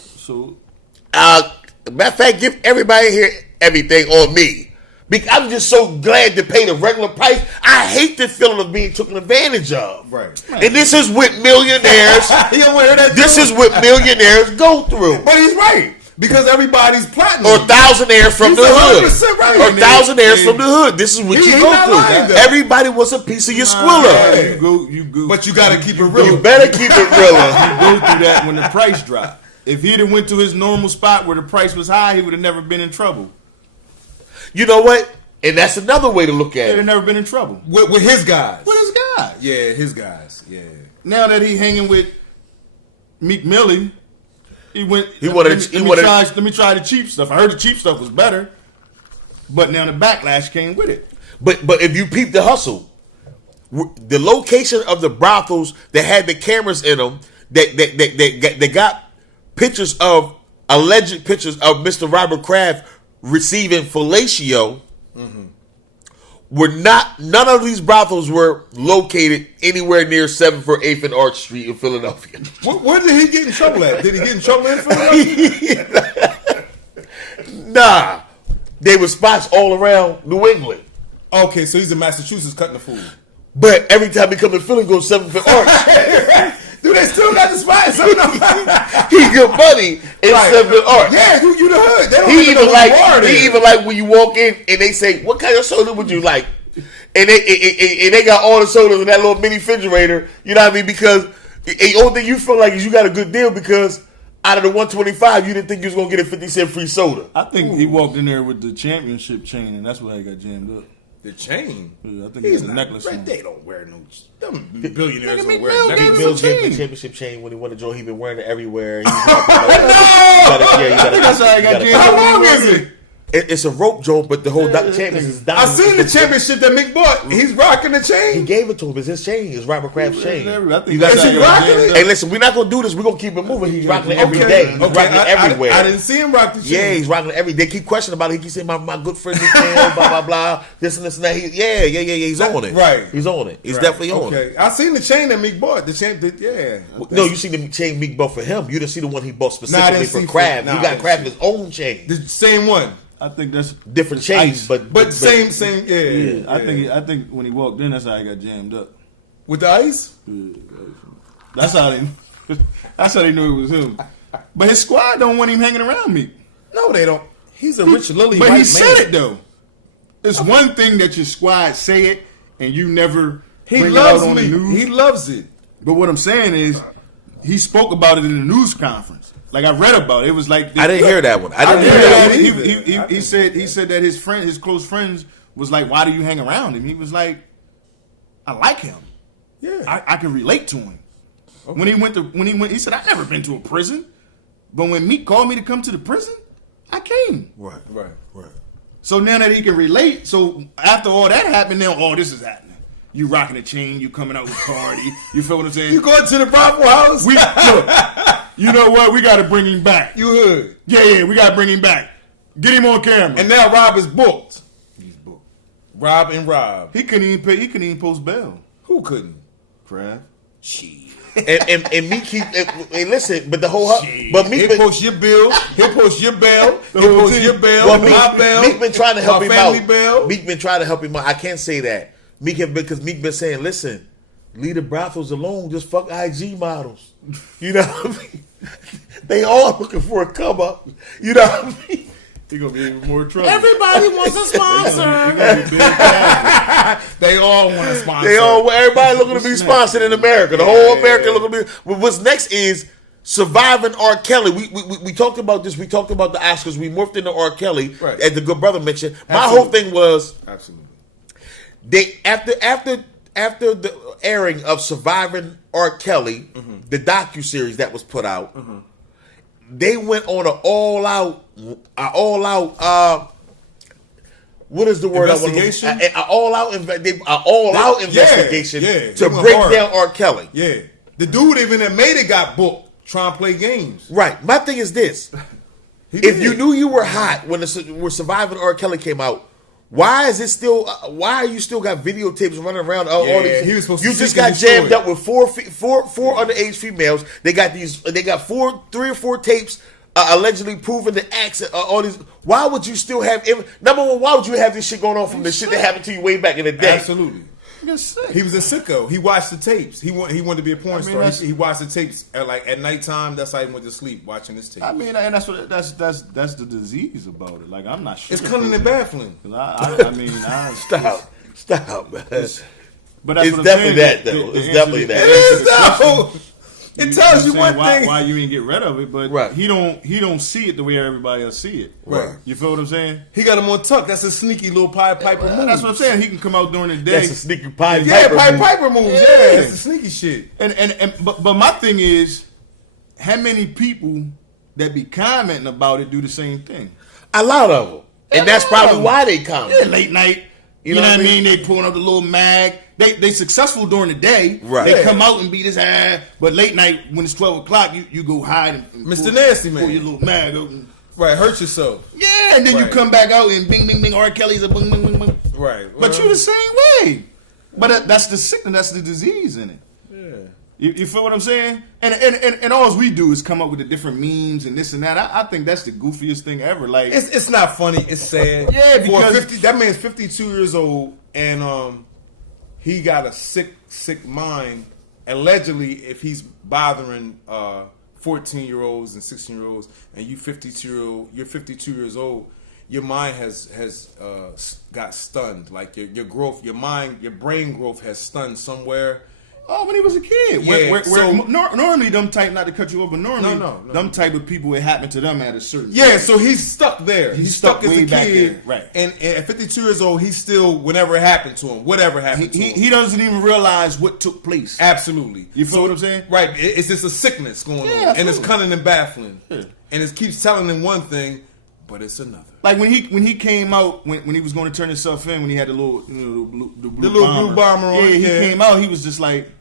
Matter of fact, give everybody here everything on me. Because I'm just so glad to pay the regular price. I hate the feeling of being taken advantage of. Right. And this is what millionaires. You don't want to hear that This too? is what millionaires go through. But he's right. Because everybody's platinum. Or thousandaires from He's the hood. 100% right. Or thousandaires from the hood. This is what He you ain't go not through. lying, though. Everybody wants a piece of your squilla. Right. you go. But you got to keep it real. You better keep it real. You go through that when the price dropped. If he'd have went to his normal spot where the price was high, he would have never been in trouble. You know what? And that's another way to look He'd at have it. never been in trouble. With his guys. With his guy. Yeah, his guys. Yeah. Now that he hanging with Meek Millie, he went. Let me try the cheap stuff. I heard the cheap stuff was better, but now the backlash came with it. But if you peep the hustle, the location of the brothels that had the cameras in them that got pictures of alleged pictures of Mr. Robert Kraft receiving fellatio were not. None of these brothels were located anywhere near 7th or 8th and Arch Street in Philadelphia. Where did he get in trouble at? Did he get in trouble in Philadelphia? Nah, they were spots all around New England. Okay, so he's in Massachusetts cutting the food. But every time he come to Philly, he goes 7th and Arch. Dude, they still got the spot. He good money in 7th and Arch. Yeah, you the hood. They don't He even know even like when you walk in and they say, "What kind of soda would you like?" And they got all the sodas in that little mini refrigerator. You know what I mean? Because the only thing you feel like is you got a good deal because out of the 125, you didn't think you was gonna get a 50-cent free soda. I think he walked in there with the championship chain, and that's why he got jammed up. The chain. Yeah, I think he had a necklace on. They don't wear no. Them billionaires Nigga, don't Meek wear Mill necklaces. gave Bill's chain. getting the championship chain when he won the joint. He been wearing it everywhere. He's That's how he got jammed How up. long is it? It's a rope joint, but the whole championship is I diamond. seen the championship that Mick bought. He's rocking the He chain. gave it to him. It's his chain. It's Robert Kraft's chain. I think You that's got- how Is he got rocking jammed it? up. Hey, listen, we're not gonna do this. We're gonna keep it moving. He's rocking it every Okay. day. He's Okay, rocking it everywhere. I didn't see him rock the chain. Yeah, he's rocking it every day. Keep questioning about it. He keeps saying my good friend is there, blah blah blah. This and that. Yeah. He's on it. Right. He's on it. He's Right. definitely on it. Okay, I seen the chain that Mick bought. The chain, yeah. No, you seen the chain Meek bought for him. You didn't see the one he bought Nah, I specifically didn't for see Kraft. nah, He I got didn't Kraft see his own chain. The same one, I think that's Different it's chains, ice. but same. Yeah. Yeah, I think when he walked in, that's how he got jammed up. With the ice. That's how they knew it was him. But his squad don't want him hanging around me. No, they don't. He's a rich lily But white he man. said it though. It's one thing that your squad say it and you never He bring loves it out on me. the news. He loves it. But what I'm saying is, he spoke about it in the news conference. Like I read about it. It was like I didn't hear that one. I didn't didn't hear that hear one. that He said that his close friends was like, why do you hang around him? He was like, I like him. Yeah. I can relate to him. When he went, he said, I've never been to a prison. But when Meek called me to come to the prison, I came. Right. So now that he can relate, so after all that happened, now this is happening. You rocking a chain, you coming out with party. You feel what I'm saying? You going to the Bravo house? Look, you know what? We got to bring him back. You hood. Yeah, we got to bring him back. Get him on camera. And now Rob is booked. He's booked. Rob and Rob. He couldn't even pay. He couldn't even post bail. Who couldn't? Crab. Shit. and me keep and listen, but the whole but me He'll post your bill. He'll post your bail. He'll post your bail. well, my bail. Meek been trying to help him out. Bail. Meek been trying to help him out. I can't say that. Because Meek been saying, listen, leave the brothels alone. Just fuck IG models. You know what I mean? They all looking for a come up. You know what I mean? He gonna be in more trouble. Everybody wants a sponsor. They all want a sponsor. Everybody looking to be sponsored in America. The whole America looking to be. But what's next is surviving R. Kelly. We talked about this. We talked about the Oscars. We morphed into R. Kelly, right. as the good brother mentioned. My whole thing was absolutely. They after the airing of Surviving R. Kelly, the docuseries that was put out, they went on an all out. What is the word? Investigation. An all out investigation to went break hard. down R. Kelly. Yeah, the dude even that made it got booked trying to play games. Right. My thing is this: if you knew you were hot when Surviving R. Kelly came out, why is it still? Why are you still got videotapes running around? All these. He was supposed you to just seek and got jammed destroy. up with four underage females. They got three or four tapes allegedly proving the acts. All these. Why would you still have? Number one, why would you have this shit going on from the shit that happened to you way back in the day? Absolutely. He was a sicko. He watched the tapes. He wanted to be a porn star. He watched the tapes at nighttime. That's how he went to sleep watching this tape. I mean, and that's the disease about it. Like, I'm not sure. It's cunning and baffling. Stop, man. But that's It's what I'm definitely saying. that, though. It's definitely that. It is though. It tells you one thing. Why you didn't get rid of it, but Right. he don't see it the way everybody else see it. Right. You feel what I'm saying? He got him on tuck. That's a sneaky little Pied Piper move. That's what I'm saying. He can come out during the day. That's a sneaky Pied Yeah, Piper Pied move. Piper moves. Yeah, that's the sneaky shit. But my thing is, how many people that be commenting about it do the same thing? A lot of them, and that's probably why they come. Yeah, late night. You know what I mean? They pulling up the little mag. They successful during the day. Right. They come out and beat his ass. But late night, when it's 12 o'clock, you go hide and Mr. Nasty Man. pull your little mag open. Right, hurt yourself. Yeah, and then you Right. come back out and bing, bing, bing. R. Kelly's a bing, bing, bing, bing. Right. But you the same way. But that's the sickness. That's the disease in it. Yeah. You feel what I'm saying? And all we do is come up with the different memes and this and that. I think that's the goofiest thing ever. Like It's not funny. It's sad. Yeah, because that man's 52 years old and he got a sick mind. Allegedly, if he's bothering 14-year-olds and 16-year-olds, and you're 52 years old, your mind has got stunned. Like your growth, your brain growth has stunned somewhere. Oh, when he was a kid. Yeah, Normally, them type, not to cut you off, but normally, No. them type of people, it happened to them at a certain Yeah, age. so he's stuck there. He's stuck as way a back kid. there. Right. And at 52 years old, he's still, whatever happened to him. He doesn't even realize what took place. Absolutely. You feel what I'm saying? Right. It's just a sickness going on. Yeah, And it's absolutely. cunning and baffling. Yeah. And it keeps telling him one thing, but it's another. Like when he came out, when he was going to turn himself in, when he had the little, the blue bomber on. Yeah, he Yeah. came out, he was just like,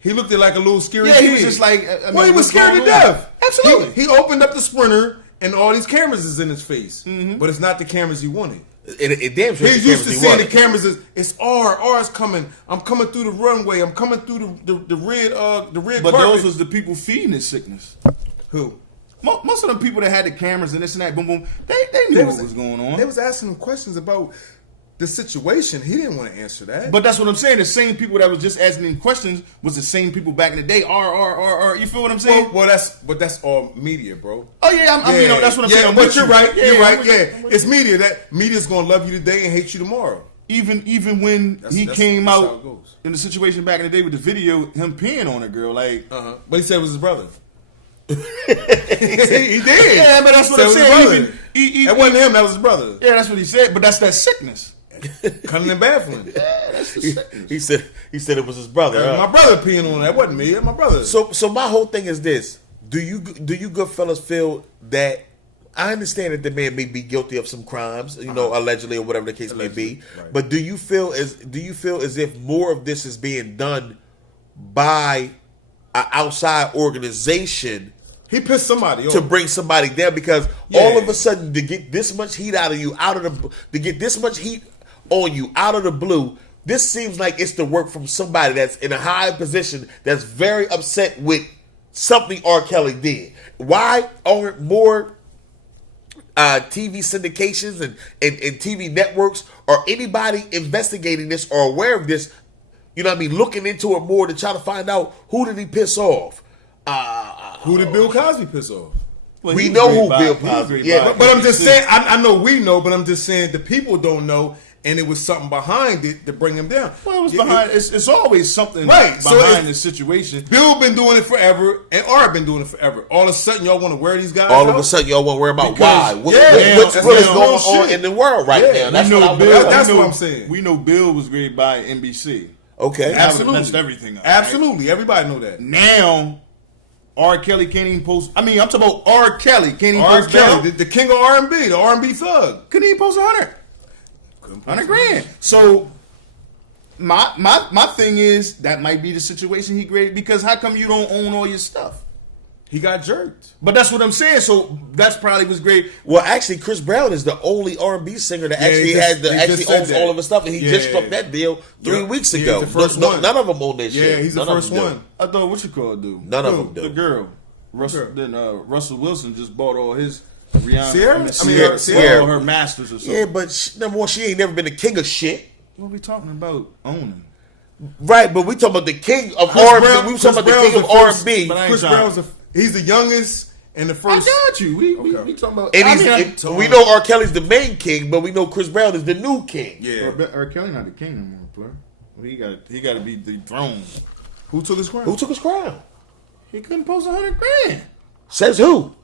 He looked at like a little scary yeah, kid. he was just like, well, he was what's scared to going on? death. Absolutely. He opened up the Sprinter, and all these cameras is in his face. But it's not the cameras he wanted. It damn sure He's the used to cameras he seeing the wanted. cameras as it's R's coming. I'm coming through the runway. I'm coming through the red But carpet. those was the people feeding his sickness. Who? Most of the people that had the cameras and this and that, boom, boom, they knew what was going on. They was asking him questions about the situation. He didn't want to answer that. But that's what I'm saying. The same people that was just asking him questions was the same people back in the day. You feel what I'm saying? well, that's all media, bro. Oh yeah, that's what I'm saying. I'm but with you're you. right. Yeah, You're right. I'm Yeah, with it's media. That media's gonna love you today and hate you tomorrow. Even when he came that's how out it goes. in the situation back in the day with the video, him peeing on a girl, like But he said it was his brother. he did. Yeah, but that's what Said I'm it was his saying. brother. That wasn't him. That was his brother. Yeah, that's what he said. But that's that sickness. Cunning and baffling. That's the sickness. He said it was his brother. My brother peeing on that. Wasn't me. My brother. So my whole thing is this: Do you good fellas feel that I understand that the man may be guilty of some crimes, allegedly or whatever the case may be. Right. But do you feel as if more of this is being done by an outside organization? He pissed somebody off to bring somebody down because all of a sudden to get this much heat out of you, to get this much heat on you out of the blue. This seems like it's the work from somebody that's in a high position that's very upset with something R. Kelly did. Why aren't more TV syndications and TV networks or anybody investigating this or aware of this, looking into it more to try to find out who did he piss off? Who did Bill Cosby piss off? Well, we know who Bill Cosby. Yeah, but I'm just saying. I know we know, but I'm just saying the people don't know, and it was something behind it to bring him down. Well, it was behind. It's always something right behind the situation. Bill been doing it forever, and R been doing it forever. All of a sudden, y'all want to wear these guys? All of a sudden, y'all want to worry about why? What's really going on in the world right now? That's what I'm saying. We know Bill was greeted by NBC. Okay, absolutely, messed everything up. Absolutely, right? Everybody know that. Now, R. Kelly can't even post. I mean, I'm talking about R. Kelly can't even R. post. Kelly, the king of R&B, the R&B thug, couldn't even post 100 grand. So my thing is that might be the situation he created because how come you don't own all your stuff? He got jerked. But that's what I'm saying. So that's probably was great. Well, actually, Chris Brown is the only R&B singer that owns all of his stuff, and he just struck that deal 3 weeks ago. None of them own that shit. Yeah, he's the first one. I thought what you call it do. None of them do. The girl, Russell Wilson just bought all his Rihanna. Sierra, all her masters or something. Yeah, but number one, she ain't never been the king of shit. What are we talking about owning? Right, but we talking about the king of R&B. We talking about the king of R&B. Chris Brown's he's the youngest and the first. I got you. We talking about. And we know R. Kelly's the main king, but we know Chris Brown is the new king. Yeah, R. Kelly not the king no more, player. He got to be dethroned. Who took his crown? Who took his crown? He couldn't post 100 grand. Says who?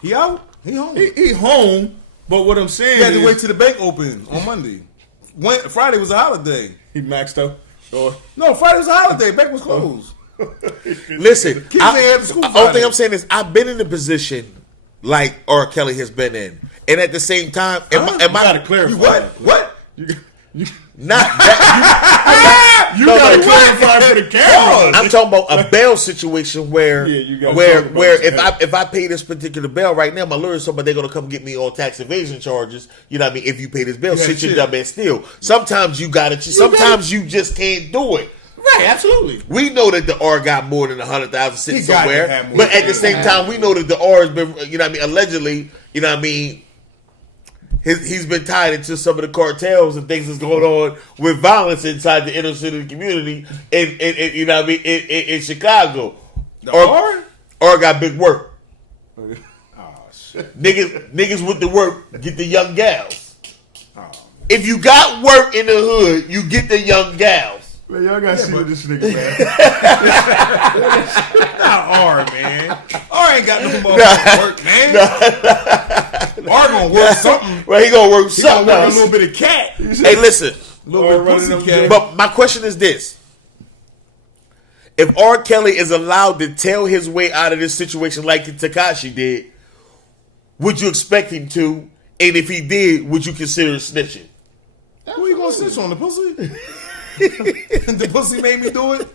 He out. He home. He home. But what I'm saying, he had to wait till the bank opened on Monday. Friday was a holiday. He maxed out. No, Friday was a holiday. Bank was closed. Listen, the only thing I'm saying is I've been in a position like R. Kelly has been in, and at the same time, am I gotta clarify? What? Not that. You gotta clarify for the camera. I'm talking about a bail situation where if I pay this particular bail right now, my lawyer's talking about they're gonna come get me on tax evasion charges. You know what I mean? If you pay this bail, sit your dumb ass still. Sometimes you gotta. Sometimes you just can't do it. Right, absolutely. We know that the R got more than 100,000 sitting somewhere, but at the same time, we know that the R has been, allegedly, he's been tied into some of the cartels and things that's going on with violence inside the inner city community in Chicago. The R got big work. Oh shit! Niggas with the work get the young gals. If you got work in the hood, you get the young gals. Man, y'all gotta see what this nigga, man. Not R, man. R ain't got no motherfucking work, man. R gonna work something. Well, he gonna work something. Gonna work a little bit of cat. Hey, listen. But my question is this. If R. Kelly is allowed to tell his way out of this situation like Tekashi did, would you expect him to? And if he did, would you consider snitching? Who you gonna snitch on, the pussy? The pussy made me do it.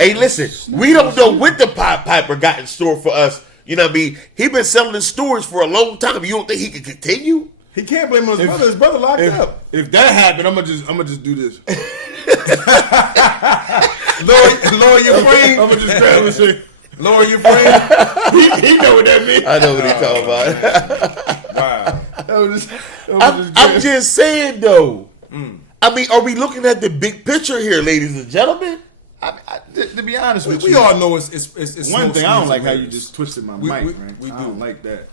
Hey, listen, we don't know what the Piper got in store for us. You know what I mean? He been selling in stores for a long time. You don't think he can continue? He can't blame his brother. His brother locked up. If that happened, I'm gonna just do this. Lower your frame. I'm gonna just grab and say, lower your frame. He know what that means. I know what he's talking about. Wow. I'm just saying though. I mean, are we looking at the big picture here, ladies and gentlemen? To be honest with you, we all know it's one thing. I don't like how you just twisted my mic. We do. I don't like that.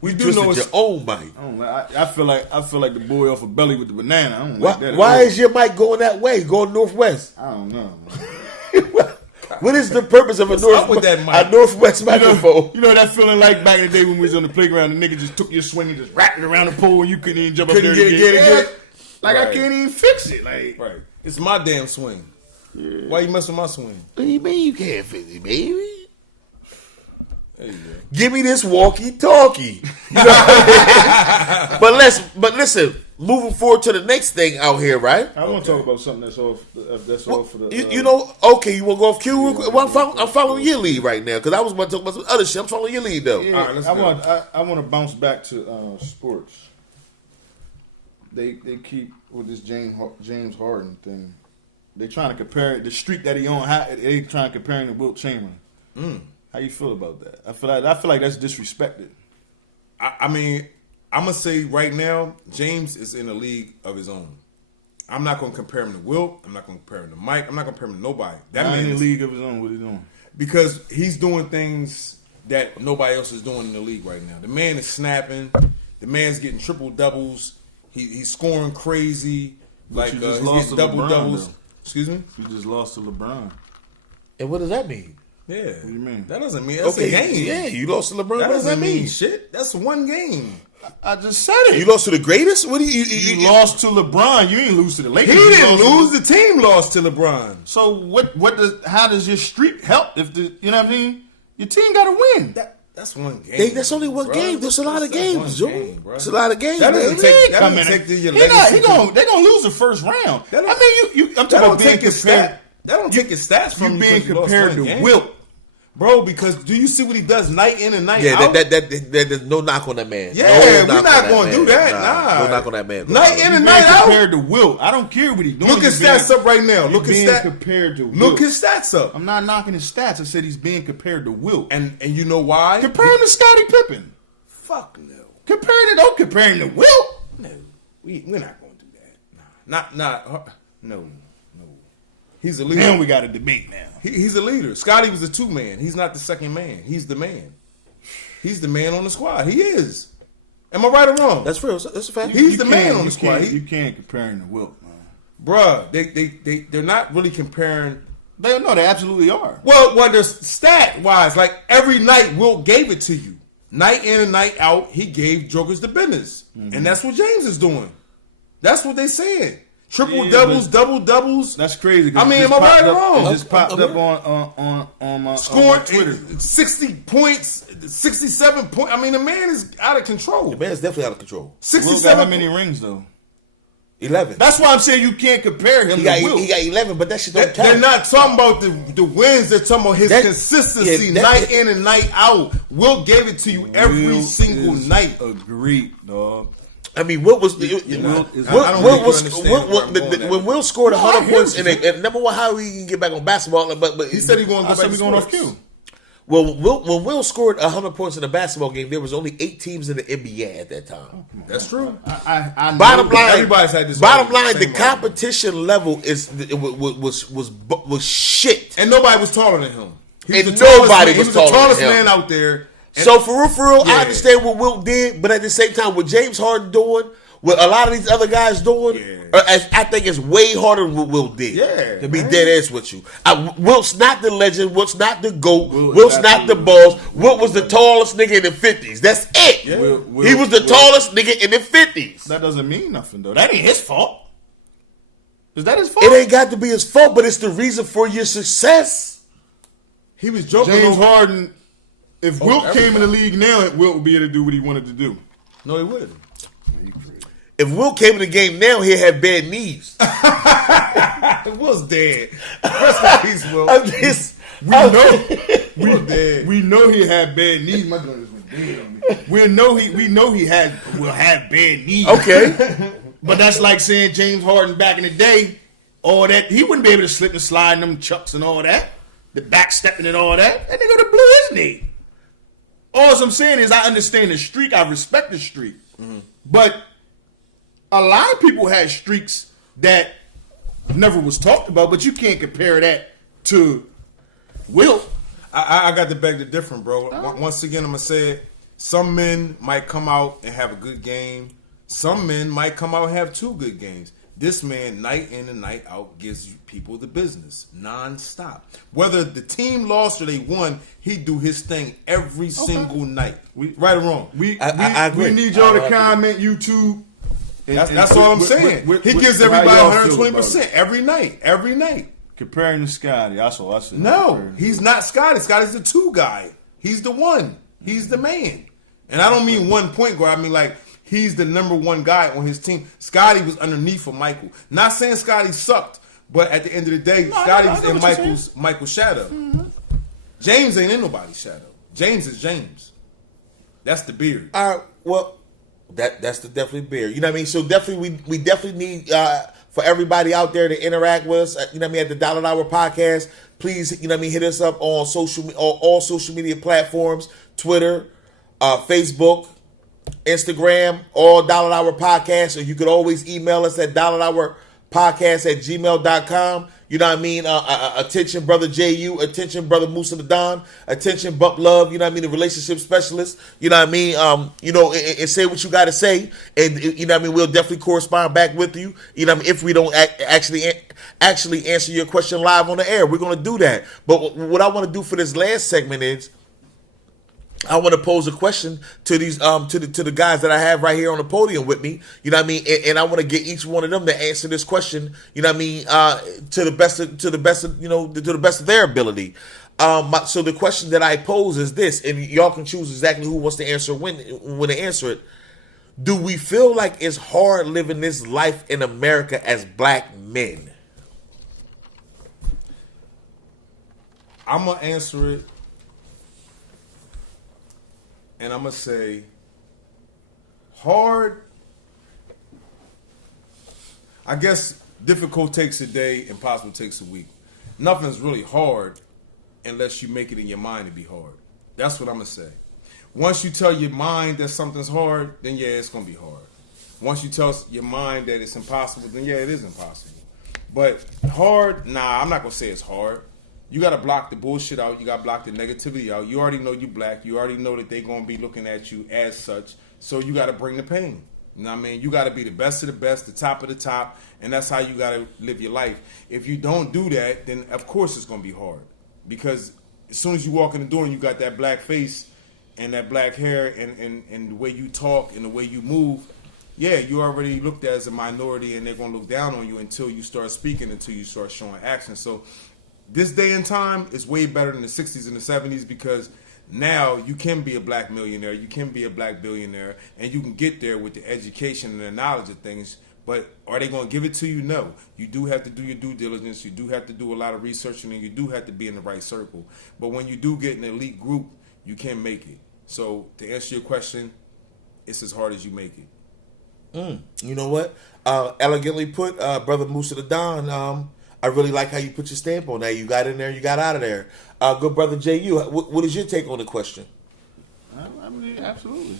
We do know it's your own mic. I don't like. I feel like the boy off of Belly with the banana. I don't like that. Why is your mic going that way, going northwest? I don't know. What is the purpose of a northwest microphone? You know that feeling like back in the day when we was on the playground, the nigga just took your swing and just wrapped it around the pole, and you couldn't even jump up there to get it. Like I can't even fix it. Like it's my damn swing. Yeah. Why you messing with my swing? What do you mean you can't fix it, baby? Give me this walkie-talkie. You know? But listen, moving forward to the next thing out here, right? I want to talk about something that's off. That's off for the. You know, okay, you want to go off cue? Well, I'm following your lead right now because I was about to talk about some other shit. I'm following your lead though. Yeah, all right, let's go. I want to bounce back to sports. They keep with this James Harden thing. They trying to compare the streak that he on. They trying to compare him to Wilt Chamberlain. How you feel about that? I feel like that's disrespected. I mean, I'm gonna say right now, James is in a league of his own. I'm not gonna compare him to Wilt. I'm not gonna compare him to Mike. I'm not gonna compare him to nobody. That man in a league of his own. What he doing? Because he's doing things that nobody else is doing in the league right now. The man is snapping. The man's getting triple doubles. He's scoring crazy. But like you just he's lost getting to double LeBron, doubles. though. Excuse me? You just lost to LeBron. And what does that mean? Yeah. What do you mean? That doesn't mean that's a game. Yeah, you lost to LeBron. That What does that doesn't mean mean? shit. That's one game. I just said it. You lost to the greatest? What do You lost to LeBron. You ain't lose to the He Lakers. didn't lose. The team lost to LeBron. So how does your streak help? If you know what I mean? Your team got to win. That's one game. That's only one bro. game. There's a lot of games, Joe. It's a lot of games. That doesn't baby. take your They're legacy. gonna lose the first round. I'm talking about being compared. That don't take your stats from You being because you lost compared one to game. Wilt. Bro, because do you see what he does night in and night Yeah, out? there's no knock on that man. Yeah, no we're knock not on going to do man. that. Nah. No knock on that man. Night in You and being night out. compared to Wilt. I don't care what he's doing. Look his stats up right now. Look his stats. compared to Wilt. Look his stats up. I'm not knocking his stats. I said he's being compared to Wilt. And you know why? Compare him to Scottie Pippen. Fuck no. Don't compare him to Wilt. No. We're not going to do that. Nah. No. He's a leader. Now we got a debate now. He's a leader. Scotty was a two-man. He's not the second man. He's the man. He's the man on the squad. He is. Am I right or wrong? That's real. That's a fact. He's the man on the squad. You can't compare him to Wilt, man. Bruh, they're not really comparing. They absolutely are. Well, they're stat-wise. Like, every night, Wilt gave it to you. Night in and night out, he gave jokers the business. And that's what James is doing. That's what they said. Triple doubles, double doubles. That's crazy. I mean, am I right or wrong? It just popped up on my Scoring Twitter. 60 points, 67 points. I mean, the man is out of control. The man's definitely out of control. Wilt 67. got how many rings though? 11. That's why I'm saying you can't compare him He to got Wilt. 11, but that shit don't count. They're not talking about the wins. They're talking about his consistency night in and night out. Wilt gave it to you every single night. Agreed, dog. I mean, Wilt was when Wilt scored 100 points and number one, how he can get back on basketball? But He said he going to go back to going off sports. cue. Well, when Will scored 100 points in a basketball game, there was only 8 teams in the NBA at that time. That's true. I Bottom line, everybody's had this. bottom line, same the moment. competition level was shit. And nobody was taller than him. He And was the tallest nobody man- was He was the taller than tallest him. man out there. And So for real, Yeah. I understand what Wilt did, but at the same time, what James Harden doing, what a lot of these other guys doing, I think it's way harder than what Wilt did. Yeah, To be man. dead ass with you. Wilt's not the legend. Wilt's not the GOAT. Wilt Wilt's not the absolutely boss. Wilt was the tallest nigga in the 50s. That's it. Yeah. He was the tallest nigga in the 50s. That doesn't mean nothing though. That ain't his fault. Is that his fault? It ain't got to be his fault, but it's the reason for your success. he was joking. James over- Harden. If Wilt came in the everybody. league now, Wilt would be able to do what he wanted to do. No, he wouldn't. If Wilt came in the game now, he'd have bad knees. It was dead. Rest in peace, Will. We know he had bad knees. My brothers were dead on me. We know he will have bad knees. Okay. But that's like saying James Harden back in the day, all that he wouldn't be able to slip and slide in them chucks and all that, the backstepping and all that. That nigga would have blew his knee. All I'm saying is I understand the streak. I respect the streak. But a lot of people had streaks that never was talked about, but you can't compare that to Wilt. I got to beg the different, bro. Once again, I'm going to say it. Some men might come out and have a good game. Some men might come out and have 2 good games. This man, night in and night out, gives people the business nonstop. Whether the team lost or they won, he do his thing every single night. Right or wrong? I agree. We need y'all to comment YouTube. That's all I'm saying. He gives everybody 120% every night. Every night. Comparing to Scotty, that's all I said. No, he's not Scotty. Scotty's the 2 guy. He's the one. He's the man. And I don't mean one point guard. I mean like he's the number one guy on his team. Scotty was underneath of Michael. Not saying Scotty sucked, but at the end of the day, Scotty was in Michael's shadow. Mm-hmm. James ain't in nobody's shadow. James is James. That's the beard. All right. Well, that's the definitely beard. You know what I mean? So definitely we definitely need for everybody out there to interact with us. You know what I mean? At the Dollar Hour Podcast, please, you know what I mean, hit us up on all social media platforms, Twitter, Facebook, Instagram, all Dollar Hour Podcast. Or you could always email us at dollarhourpodcast@gmail.com. You know what I mean? Attention, Brother JU. Attention, Brother Musa the Don. Attention, Buck Love. You know what I mean? The relationship specialist. You know what I mean? And say what you got to say. And, you know what I mean? We'll definitely correspond back with you. You know what I mean? If we don't actually answer your question live on the air, we're going to do that. But what I want to do for this last segment is, I want to pose a question to these to the guys that I have right here on the podium with me. You know what I mean? And I want to get each one of them to answer this question. You know what I mean? To the best of their ability. So the question that I pose is this, and y'all can choose exactly who wants to answer when to answer it. Do we feel like it's hard living this life in America as black men? I'm gonna answer it. And I'm going to say, hard, I guess difficult takes a day, impossible takes a week. Nothing's really hard unless you make it in your mind to be hard. That's what I'm going to say. Once you tell your mind that something's hard, then yeah, it's going to be hard. Once you tell your mind that it's impossible, then yeah, it is impossible. But hard, nah, I'm not going to say it's hard. You got to block the bullshit out. You got to block the negativity out. You already know you black. You already know that they're going to be looking at you as such. So you got to bring the pain. You know what I mean? You got to be the best of the best, the top of the top, and that's how you got to live your life. If you don't do that, then of course it's going to be hard. Because as soon as you walk in the door and you got that black face and that black hair and the way you talk and the way you move, yeah, you already looked at as a minority and they're going to look down on you until you start speaking, until you start showing action. So this day and time is way better than the 60s and the 70s because now you can be a black millionaire, you can be a black billionaire, and you can get there with the education and the knowledge of things. But are they going to give it to you? No. You do have to do your due diligence. You do have to do a lot of researching, and you do have to be in the right circle. But when you do get an elite group, you can make it. So to answer your question, it's as hard as you make it. You know what? Elegantly put, Brother Musa the Don. I really like how you put your stamp on that. You got in there, you got out of there. Good brother JU, what is your take on the question? I mean, absolutely.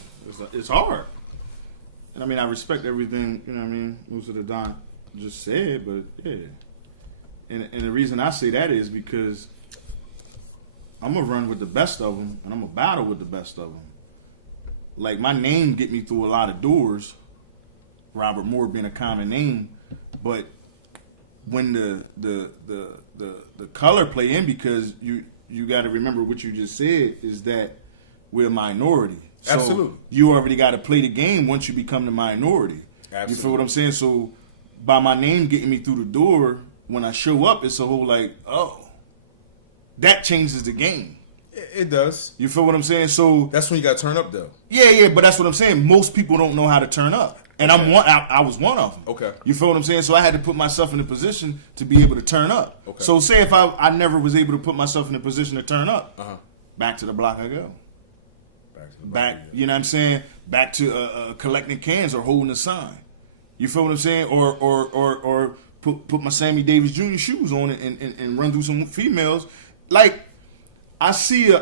It's hard. And I mean, I respect everything, you know what I mean, Musa the Don just said, but yeah. And the reason I say that is because I'm going to run with the best of them, and I'm going to battle with the best of them. Like, my name get me through a lot of doors, Robert Moore being a common name, but when the color play in, because you got to remember what you just said is that we're a minority. So Absolutely. You already got to play the game once you become the minority. Absolutely. You feel what I'm saying? So by my name getting me through the door, when I show up, it's a whole like, oh, that changes the game. It does. You feel what I'm saying? So that's when you got to turn up, though. Yeah, but that's what I'm saying. Most people don't know how to turn up. And okay. I was one of them. Okay. You feel what I'm saying? So I had to put myself in a position to be able to turn up. Okay. So say if I never was able to put myself in a position to turn up, back to the block I go. Back, you know what I'm saying? Back to collecting cans or holding a sign. You feel what I'm saying? Or put my Sammy Davis Jr. shoes on and run through some females. Like I see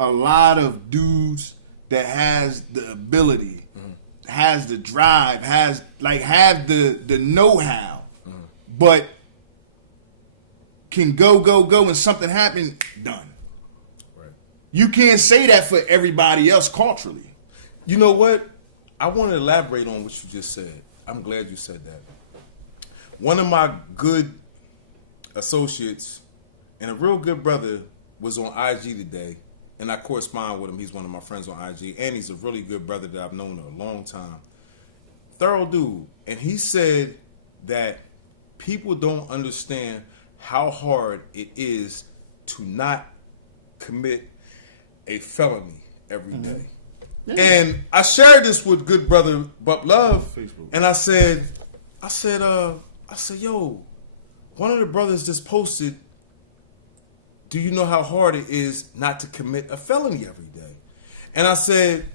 a lot of dudes that has the ability, has the drive, have the know-how, but can go and something happen, done. Right. You can't say that for everybody else culturally. You know what? I want to elaborate on what you just said. I'm glad you said that. One of my good associates and a real good brother was on IG today. And I correspond with him. He's one of my friends on IG. And he's a really good brother that I've known a long time. Thorough dude. And he said that people don't understand how hard it is to not commit a felony every day. Yeah. And I shared this with good brother Bup Love, Facebook. And I said, yo, one of the brothers just posted, do you know how hard it is not to commit a felony every day? And I said,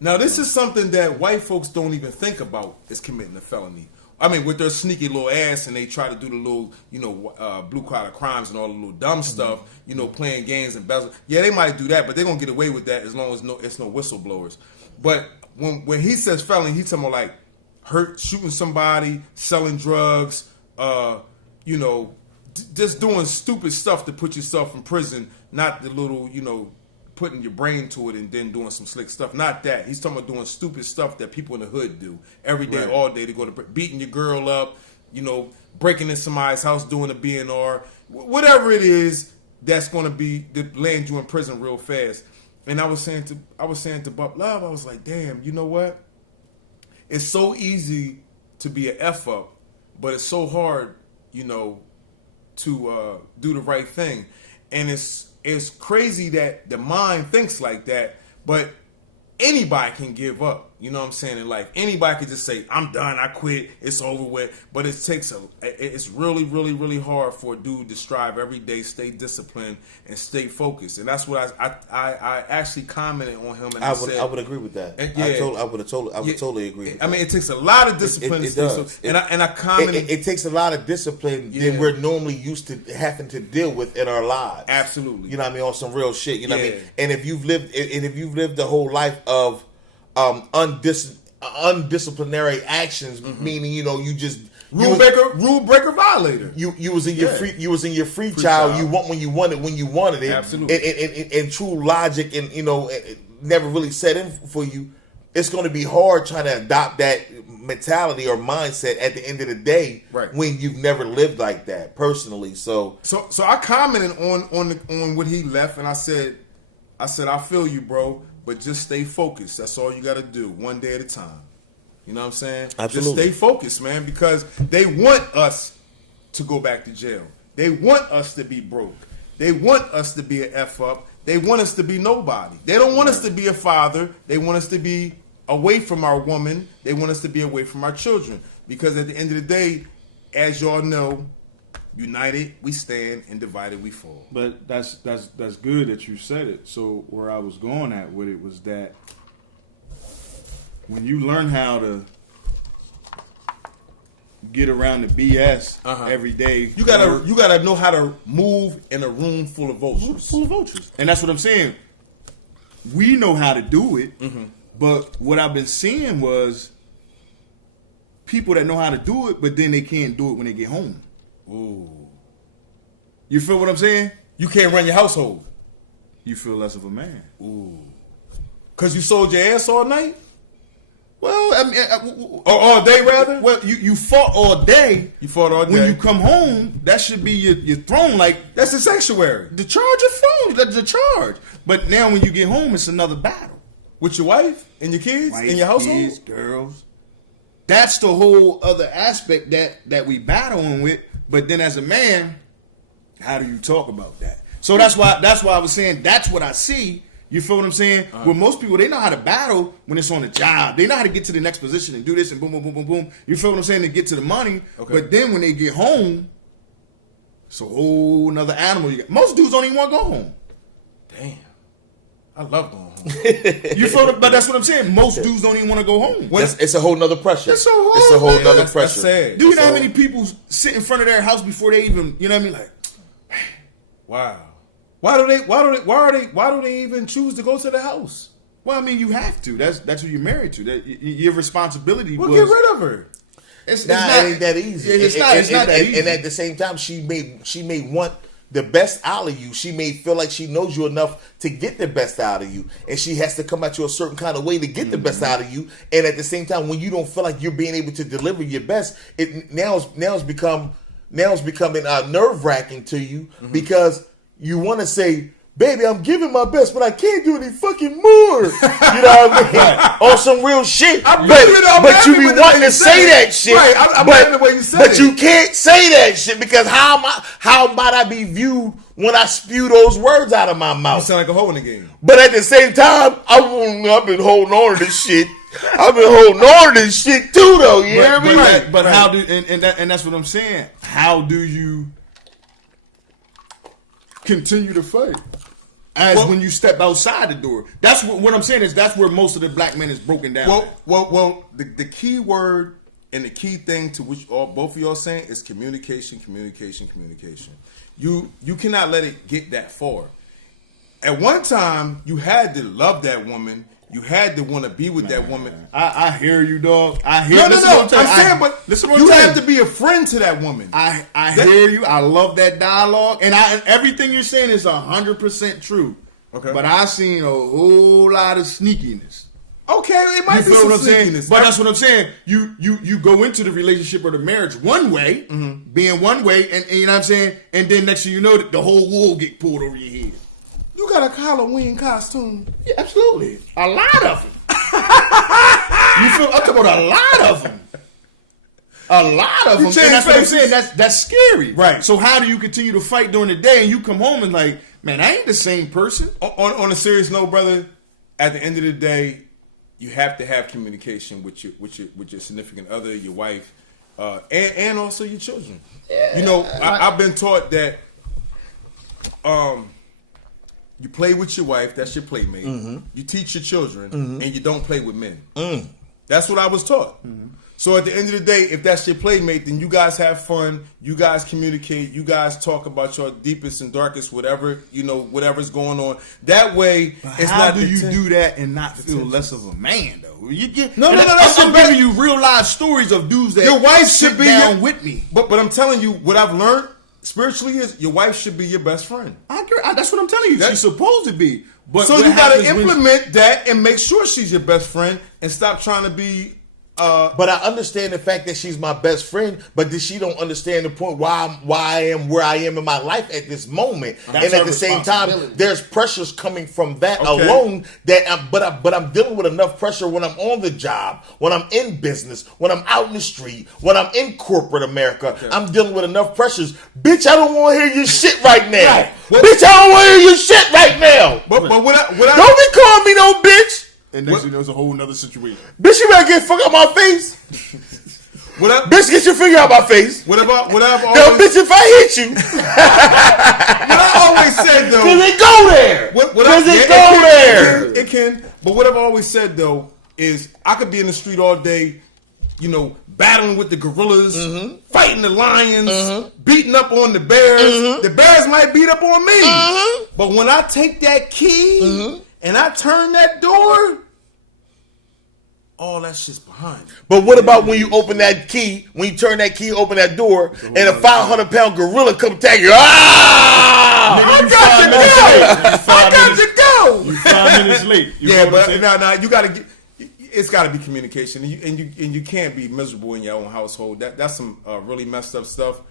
now this is something that white folks don't even think about, is committing a felony. I mean, with their sneaky little ass, and they try to do the little, blue collar crimes and all the little dumb stuff, playing games and embezzle. Yeah, they might do that, but they're gonna get away with that as long as it's no whistleblowers. But when he says felony, he's talking about like shooting somebody, selling drugs, just doing stupid stuff to put yourself in prison. Not the little, putting your brain to it and then doing some slick stuff. Not that. He's talking about doing stupid stuff that people in the hood do every day, right. All day. They go to beating your girl up, breaking in somebody's house, doing a BNR, whatever it is that's going to be that land you in prison real fast. And I was saying to Bup Love, I was like, damn, you know what? It's so easy to be an F up, but it's so hard, to do the right thing. And it's crazy that the mind thinks like that, but anybody can give up. You know what I'm saying? In life, anybody can just say, "I'm done. I quit. It's over with." But it's really, really, really hard for a dude to strive every day, stay disciplined, and stay focused. And that's what I actually commented on him, and I would agree with that. I would totally agree. I mean, it takes a lot of discipline. It does. And I commented. It takes a lot of discipline than we're normally used to having to deal with in our lives. Absolutely. You know what I mean? On some real shit. You know what I mean? And if you've lived the whole life of undisciplinary actions, meaning you just rule breaker violator. You was in your free child. You want when you wanted it. Absolutely. And true logic and never really set in for you. It's going to be hard trying to adopt that mentality or mindset at the end of the day, right, when you've never lived like that personally. So I commented on what he left, and I said I feel you, bro. But just stay focused. That's all you got to do, one day at a time. You know what I'm saying? Absolutely. Just stay focused, man, because they want us to go back to jail. They want us to be broke. They want us to be an F up. They want us to be nobody. They don't want us to be a father. They want us to be away from our woman. They want us to be away from our children. Because at the end of the day, as y'all know, united we stand and divided we fall. But that's good that you said it. So where I was going at with it was that when you learn how to get around the BS every day, you gotta know how to move in a room full of vultures. And that's what I'm saying. We know how to do it, but what I've been seeing was people that know how to do it, but then they can't do it when they get home. Ooh. You feel what I'm saying? You can't run your household. You feel less of a man. Ooh. Cause you sold your ass all night? Well, I mean, or all day rather? Well, you fought all day. You fought all day. When you come home, that should be your throne. Like, that's the sanctuary. The charge of throne. That's the charge. But now when you get home, it's another battle. With your wife and your kids and your household? Kids, girls. That's the whole other aspect that we battling with. But then as a man, how do you talk about that? So that's why I was saying that's what I see. You feel what I'm saying? Well, most people, they know how to battle when it's on the job. They know how to get to the next position and do this and boom, boom, boom, boom, boom. You feel what I'm saying? To get to the money. Okay. But then when they get home, it's a whole nother animal. Most dudes don't even want to go home. Damn. I love going home. You feel but that's what I'm saying. Most dudes don't even want to go home. It's a whole nother pressure. It's a whole nother pressure. That's sad. Do you know how many people sit in front of their house before they even, you know what I mean? Like, wow. Why do they even choose to go to the house? Well, I mean, you have to. That's who you're married to. That your responsibility. Well, get rid of her. It ain't that easy. It's not that easy. And at the same time, she may want the best out of you. She may feel like she knows you enough to get the best out of you, and she has to come at you a certain kind of way to get the best out of you. And at the same time, when you don't feel like you're being able to deliver your best, it now is becoming nerve-wracking to you because you want to say, baby, I'm giving my best, but I can't do any fucking more. You know what I mean? On some real shit. But you be wanting to say that shit. Right, I'm the way you said it. But you can't say that shit because how might I be viewed when I spew those words out of my You mouth. sound like a hoe in the game. But at the same time, I've been holding on to this shit. I've been holding on to this shit too, though. You hear me? But how do and that's what I'm saying. How do you continue to fight? When you step outside the door. That's what I'm saying is that's where most of the black men is broken down. Well. The key word and the key thing to which both of y'all saying is communication. You cannot let it get that far. At one time, you had to love that woman. You had to want to be with that woman. I hear you, dog. I hear. No. I'm saying, but listen, you have to be a friend to that woman. I hear you. I love that dialogue, and everything you're saying is 100% true. Okay, but I seen a whole lot of sneakiness. Okay, it might be some sneakiness, but that's what I'm saying. You go into the relationship or the marriage one way, being one way, and you know what I'm saying, and then next thing you know, the whole wool get pulled over your head. You got a Halloween costume? Yeah, absolutely. A lot of them. I'm talking about a lot of them. A lot of them. And that's what I'm saying. That's scary. Right. So how do you continue to fight during the day and you come home and like, man, I ain't the same person? On a serious note, brother, at the end of the day, you have to have communication with your significant other, your wife, and also your children. Yeah, you know, I've been taught that you play with your wife, that's your playmate. Mm-hmm. You teach your children, and you don't play with men. That's what I was taught. Mm-hmm. So at the end of the day, if that's your playmate, then you guys have fun, you guys communicate, you guys talk about your deepest and darkest, whatever's going on. That way, it's not. How do you do that and not feel less of a man, though? No. I'm giving you real life stories of dudes that your wife should be down with me. But I'm telling you, what I've learned spiritually is your wife should be your best friend. I agree. That's what I'm telling you. She's supposed to be. But so you got to implement that and make sure she's your best friend and stop trying to be. But I understand the fact that she's my best friend, but she don't understand the point why I am where I am in my life at this moment. And at the same time, there's pressures coming from that alone. But I'm dealing with enough pressure when I'm on the job, when I'm in business, when I'm out in the street, when I'm in corporate America. Okay. I'm dealing with enough pressures. Bitch, I don't want to hear your shit right now. Right. Bitch, I don't want to hear your shit right now. But don't be calling me no bitch. And next thing, there's a whole nother situation. Bitch, you better get fuck out my face. Bitch, get your finger out my face. What I've always... Yo, bitch, if I hit you. What I always said, though... Because it go there. Because it go there. It can. But what I've always said, though, is I could be in the street all day, battling with the gorillas, fighting the lions, beating up on the bears. The bears might beat up on me. But when I take that key... and I turn that door, all that shit's behind me. But what about when you open that key, when you turn that key, open that door, and a 500-pound gorilla come attack you? I got to go. You 5 minutes late. But now you got to get. It's got to be communication, and you can't be miserable in your own household. That's some really messed up stuff.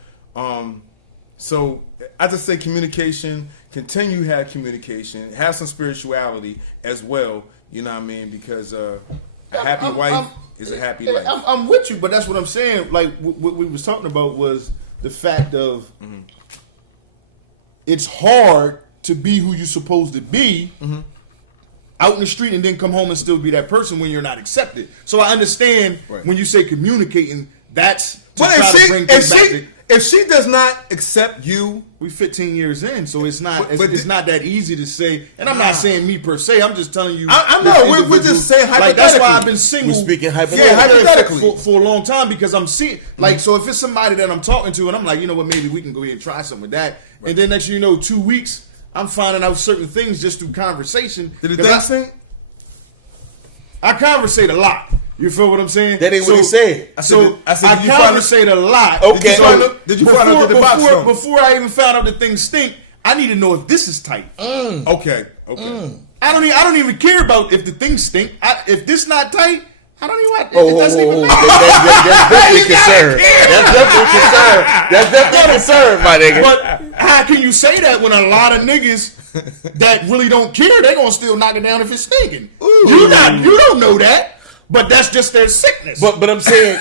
So I just say communication. Continue to have communication. Have some spirituality as well. You know what I mean? Because a happy wife is a happy life. I'm with you, but that's what I'm saying. Like what we was talking about was the fact of it's hard to be who you're supposed to be out in the street and then come home and still be that person when you're not accepted. So I understand when you say communicating, that's to try to bring things back. If she does not accept you, we 15 years in, so it's not it's not that easy to say. And I'm not saying me per se. I'm just telling you. I know we're just saying hypothetically. Like that's why I've been single. We're speaking hypothetically. Yeah, hypothetically for a long time because I'm seeing so if it's somebody that I'm talking to and I'm like, you know what, maybe we can go ahead and try something with that. Right. And then next thing you know, 2 weeks, I'm finding out certain things just through conversation. Did the thing? I conversate a lot. You feel what I'm saying? That ain't what he said. I conversate a lot. Okay. Did you find out that the box stunk? Before I even found out that things stink, I need to know if this is tight. Okay. I don't even care about if the things stink. If this not tight, I don't even want it. Doesn't even matter. That's definitely concerned. That's definitely concerned, my nigga. But how can you say that when a lot of niggas that really don't care, they're gonna still knock it down if it's stinking? You don't know that. But that's just their sickness. But I'm saying,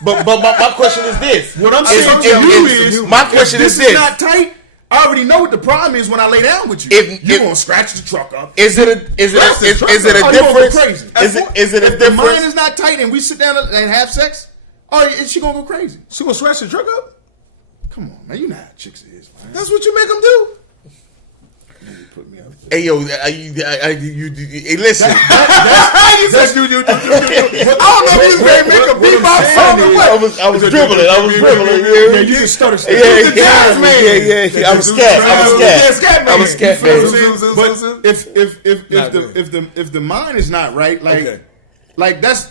but my question is this. What I'm saying to you is, my question is this. Not tight. I already know what the problem is when I lay down with you. You're gonna scratch the truck up. Is it a difference? Is it a If the mind difference? is not tight and we sit down and have sex, is she gonna go crazy? She gonna scratch the truck up? Come on, man. You know how chicks is, man. That's what you make them do. Put me up. Hey yo, listen. That's I don't know if you can make a beat by song or what. I was dribbling. Yeah, you just started. Yeah. I was scared. But if the mind is not right, like that's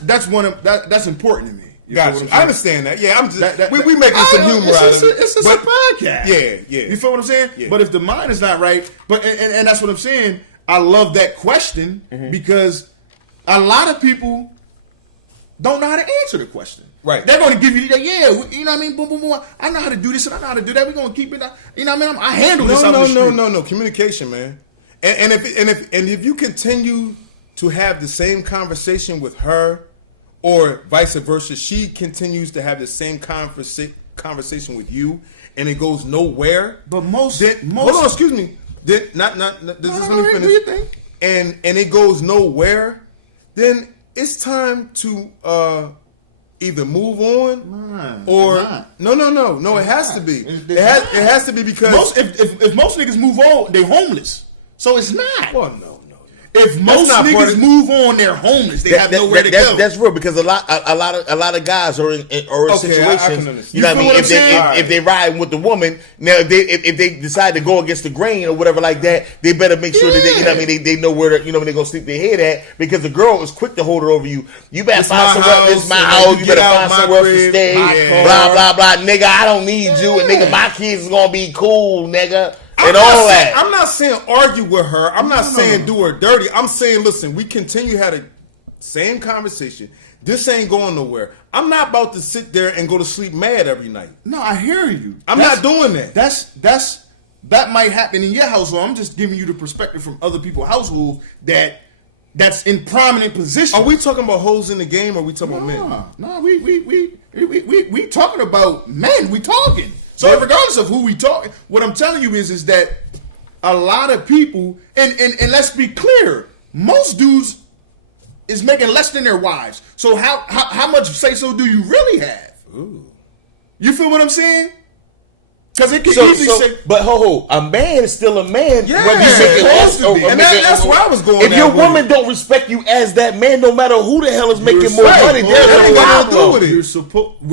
important to me. Gotcha. I understand that. Yeah, I'm just we making some humor out of it. It's a podcast. Yeah. You feel what I'm saying? Yeah. But if the mind is not right, and that's what I'm saying. I love that question because a lot of people don't know how to answer the question. Right. They're going to give you that. Yeah, you know what I mean. Boom, boom, boom. I know how to do this and I know how to do that. We're going to keep it. You know what I mean. I handle this. No. Communication, man. And if you continue to have the same conversation with her, or vice versa, she continues to have the same conversation with you, and it goes nowhere. But hold on, excuse me. Let me finish. And it goes nowhere. Then it's time to either move on or no. It has to be. It has to be because if most niggas move on, they homeless. So it's not. Well, no. If most niggas move on, they're homeless. They have nowhere to go. That's real because a lot of guys are in situations. You know what I mean? If they riding with the woman, now if they decide to go against the grain or whatever like that, they better make sure that they, you know what I mean, they know where they're gonna sleep their head at, because the girl is quick to hold it over you. You better find somewhere. This is my house. You better find somewhere to stay. Blah blah blah. Nigga, I don't need you. And nigga, my kids is gonna be cool, nigga. I'm not saying argue with her. I'm not saying do her dirty. I'm saying, listen, we continue had the same conversation. This ain't going nowhere. I'm not about to sit there and go to sleep mad every night. No, I hear you. I'm not doing that. That might happen in your household. I'm just giving you the perspective from other people's households that's in prominent position. Are we talking about hoes in the game, or are we talking about men? No, we talking about men. We talking. So regardless of who we talking, what I'm telling you is that a lot of people, and let's be clear, most dudes is making less than their wives. So how much say so do you really have? Ooh. You feel what I'm saying? Because it can easily say, but a man is still a man. Yeah, whether you make it less or and that's where I was going. If your woman don't respect you as that man, no matter who the hell is making more money, there's a problem. You're supposed.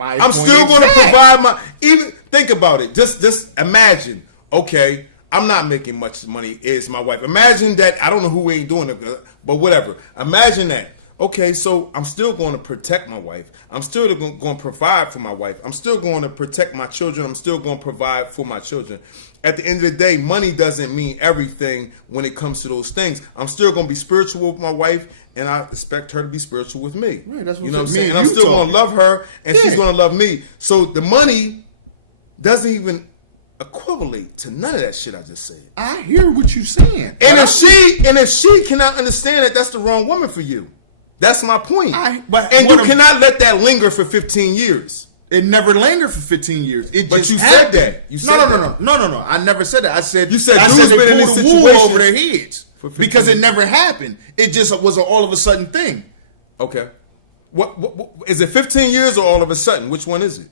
I'm still going to provide my. Even think about it. Just imagine. Okay, I'm not making much money. Is my wife? Imagine that. I don't know who ain't doing it, but whatever. Imagine that. Okay, so I'm still going to protect my wife. I'm still going to provide for my wife. I'm still going to protect my children. I'm still going to provide for my children. At the end of the day, money doesn't mean everything when it comes to those things. I'm still going to be spiritual with my wife, and I expect her to be spiritual with me. Right, that's what you know what I'm saying? And I'm still going to love her, and she's going to love me. So the money doesn't even equivalent to none of that shit I just said. I hear what you're saying. And if she cannot understand that, that's the wrong woman for you. That's my point. And you cannot let that linger for 15 years. It never lingered for 15 years. But you said that. No. I never said that. I said you said dudes been in this situation over their heads because it never happened. It just was an all of a sudden thing. Okay. What is it? 15 years or all of a sudden? Which one is it?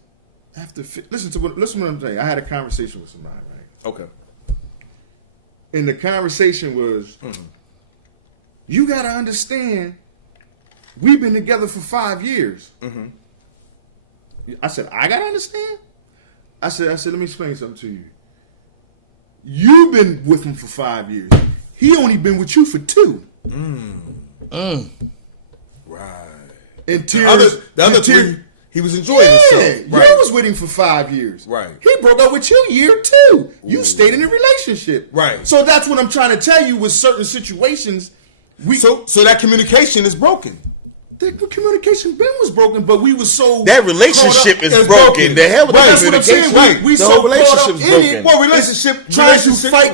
Listen what I'm saying. I had a conversation with somebody, right? Okay. And the conversation was, you got to understand, we've been together for 5 years. Mm-hmm. I said, I got to understand? I said, let me explain something to you. You've been with him for 5 years. He only been with you for 2. Right. And the other 3, he was enjoying himself. Right. You was with him for 5 years. Right. He broke up with you year 2. You stayed in a relationship. Right. So that's what I'm trying to tell you with certain situations. So that communication is broken. The communication was broken, but we was so that relationship is broken. The hell with the communication. Right. We the so whole relationship is broken. Well,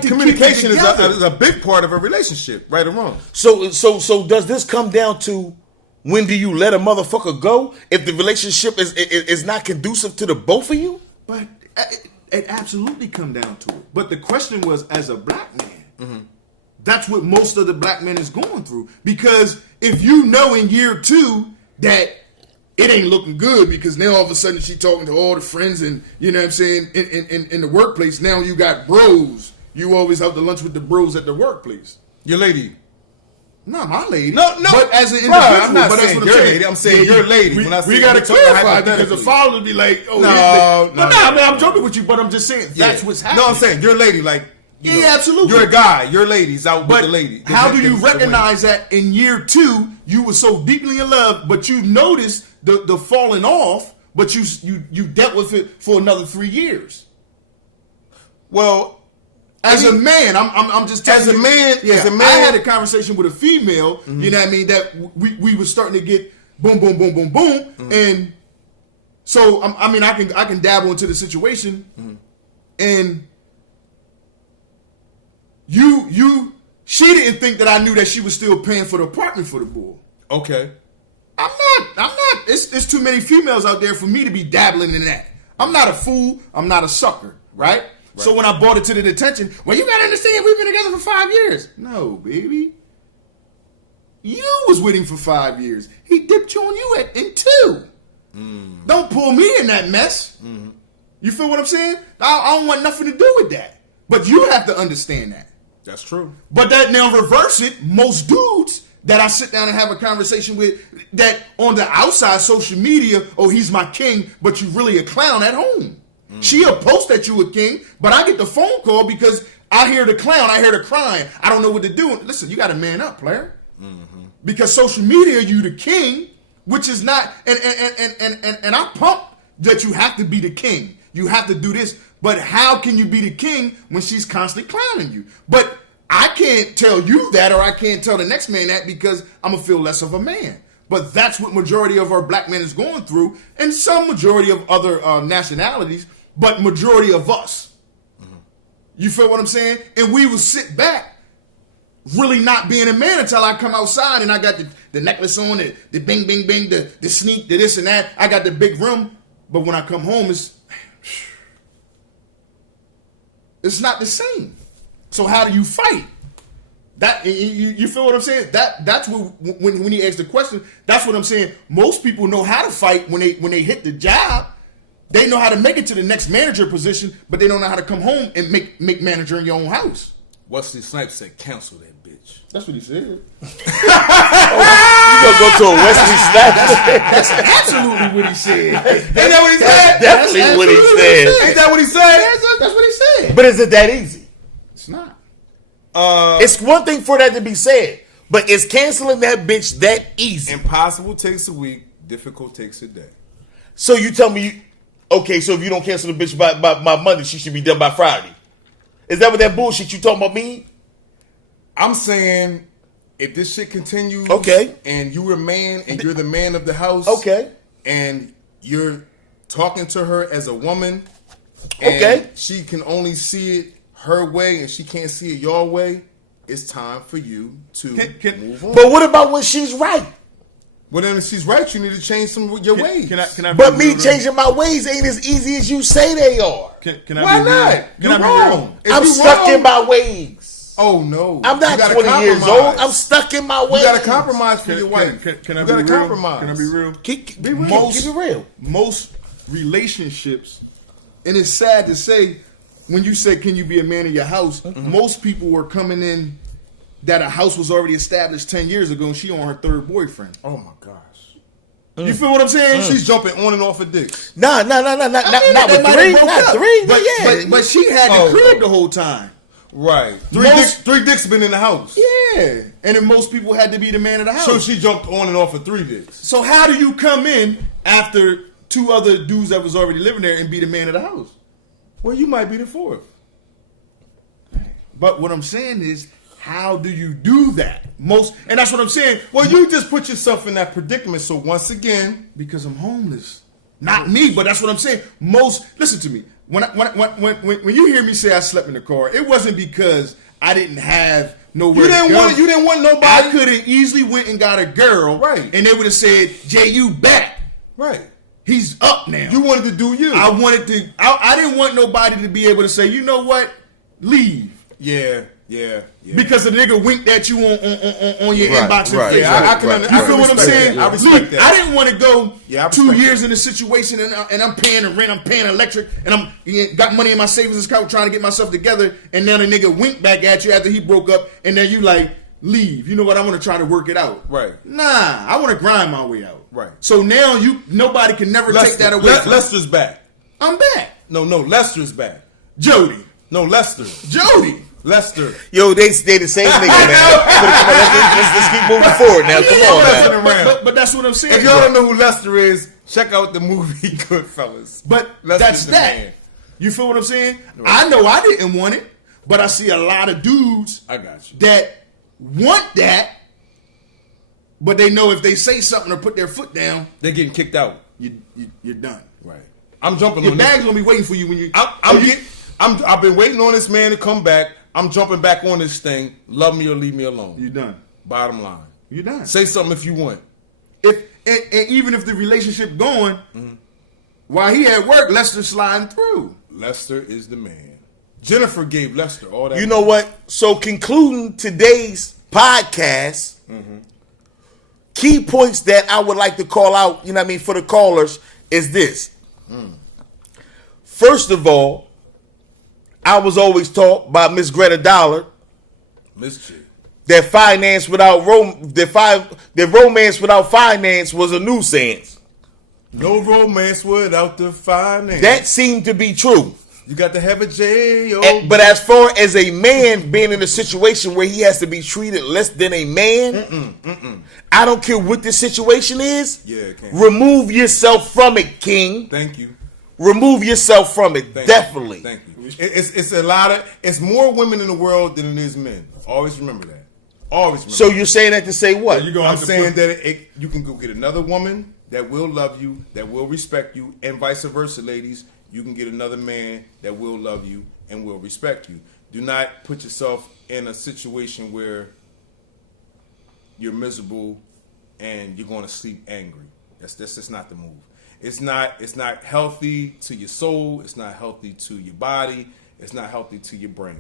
communication is a big part of a relationship, right or wrong. So does this come down to when do you let a motherfucker go if the relationship is not conducive to the both of you? But It absolutely come down to it. But the question was, as a black man, that's what most of the black men is going through. Because if you know in year 2 that it ain't looking good, because now all of a sudden she talking to all the friends and, you know what I'm saying, in the workplace. Now you got bros. You always have to lunch with the bros at the workplace. Your lady. Not my lady. No. But as an individual, I'm not but that's saying what your I'm saying. lady. I'm saying your lady. When I say we got to we're talking clarify because the hypothetically. father would be like, oh, No, I mean, I'm joking with you, but I'm just saying that's what's happening. No, I'm saying your lady, like, you know, absolutely. You're a guy. Your lady's out But with the lady. how do you recognize that in year 2 you were so deeply in love, but you noticed the falling off, but you dealt with it for another 3 years? Well, as a man, I'm just telling you. As a man, I had a conversation with a female. You know what I mean? That we were starting to get boom, boom, boom, boom, boom, and so I can dabble into the situation, and she didn't think that I knew that she was still paying for the apartment for the boy. Okay. I'm not. It's too many females out there for me to be dabbling in that. I'm not a fool. I'm not a sucker, right? So when I brought it to the attention, well, you gotta understand, we've been together for 5 years. No, baby. You was with him for 5 years. He dipped you on you in 2. Don't pull me in that mess. You feel what I'm saying? I don't want nothing to do with that. But you have to understand that. That's true. But that now reverse it, most dudes that I sit down and have a conversation with, that on the outside social media, oh, he's my king, but you really a clown at home. She'll post that you a king, but I get the phone call because I hear the clown, I hear the crying. I don't know what to do. Listen, you got to man up, player. Because social media, you the king, which is not, and I pump that you have to be the king. You have to do this. But how can you be the king when she's constantly clowning you? But I can't tell you that, or I can't tell the next man that, because I'm going to feel less of a man. But that's what majority of our black men is going through, and some majority of other nationalities, but majority of us. You feel what I'm saying? And we will sit back, really not being a man, until I come outside and I got the necklace on, the bing, bing, bing, the sneak, the this and that. I got the big rim. But when I come home, it's not the same. So how do you fight? That you feel what I'm saying? That's what when he asked the question, that's what I'm saying. Most people know how to fight when they hit the job. They know how to make it to the next manager position, but they don't know how to come home and make manager in your own house. Wesley Snipes said, "Cancel that bitch." That's what he said. You gonna go to a Wesley Snipes? That's absolutely what he said. Ain't that what he said? Definitely what he said. Ain't that what he said? That's what he said. But is it that easy? It's not. It's one thing for that to be said, but is canceling that bitch that easy? Impossible takes a week. Difficult takes a day. So you tell me, okay, so if you don't cancel the bitch by Monday, she should be done by Friday. Is that what that bullshit you talking about me? I'm saying, if this shit continues, okay, and you're a man and you're the man of the house, okay, and you're talking to her as a woman, okay, and she can only see it her way and she can't see it your way, it's time for you to move on. But what about when she's right? Well, then if she's right, you need to change some of your ways. Can I but me changing my ways ain't as easy as you say they are. Can I Why be not? real? You're wrong. I'm stuck in my ways. Oh no! I'm not 20 years old. I'm stuck in my ways. You got to compromise for your wife. Can I you be got to real? compromise. Can I be real? Keep it real. Most relationships, and it's sad to say, when you say, "Can you be a man in your house?" Most people were coming in that a house was already established 10 years ago, and she on her third boyfriend. Oh my gosh! You feel what I'm saying? She's jumping on and off of dicks. Nah, not with three. Not three. But she had the crib the whole time. Right. Three dicks been in the house. Yeah. And then most people had to be the man of the house. So she jumped on and off of 3 dicks. So how do you come in after 2 other dudes that was already living there and be the man of the house? Well, you might be the 4th. But what I'm saying is, how do you do that? And that's what I'm saying. Well, you just put yourself in that predicament. So once again, because I'm homeless. Not me, but that's what I'm saying. Listen to me. When you hear me say I slept in the car, it wasn't because I didn't have nowhere to go. You didn't want nobody. I could have easily went and got a girl, right? And they would have said, "Jay, you back." Right. He's up now. You wanted to do you. I didn't want nobody to be able to say, you know what, leave. Yeah. Because the nigga winked at you on your inbox and right, Facebook. right. You feel what I'm saying? I respect that. I didn't want to go Yeah, I 2 respect years that. in a situation and I'm paying the rent, I'm paying electric, and I'm got money in my savings account trying to get myself together, and now the nigga winked back at you after he broke up, and then you like, leave. You know what? I want to try to work it out. Right. Nah, I want to grind my way out. Right. So now nobody can never take that away from me. Lester's back. I'm back. No, Lester's back. Jody. No, Lester. Jody. Lester. Yo, they the same nigga, man. Come on, let's keep moving forward now. Come on, man. But that's what I'm saying. If y'all don't know who Lester is, check out the movie Goodfellas. But Lester's that's the that. man. You feel what I'm saying? Right. I know I didn't want it, but I see a lot of dudes I got you. that want that, but they know if they say something or put their foot down, They're getting kicked out. you're done. Right. I'm jumping Your on bag's this. gonna be waiting for you when you. I've been waiting on this man to come back. I'm jumping back on this thing. Love me or leave me alone. You're done. Bottom line. You're done. Say something if you want. And even if the relationship going, while he at work, Lester sliding through. Lester is the man. Jennifer gave Lester all that. You know what? So concluding today's podcast, key points that I would like to call out, you know what I mean, for the callers is this. First of all, I was always taught by Miss Greta Dollar Miss G. that romance without finance was a nuisance. No romance without the finance. That seemed to be true. You got to have a J.O. But as far as a man being in a situation where he has to be treated less than a man, I don't care what the situation is. Yeah, it can't. Remove yourself from it, King. Thank you. Remove yourself from it. Thank Definitely. You. Thank you. It's a lot of. It's more women in the world than it is men. Always remember that. Always remember. So you're saying that to say what? I'm saying that you can go get another woman that will love you, that will respect you, and vice versa, ladies. You can get another man that will love you and will respect you. Do not put yourself in a situation where you're miserable and you're going to sleep angry. That's just not the move. It's not healthy to your soul. It's not healthy to your body. It's not healthy to your brain.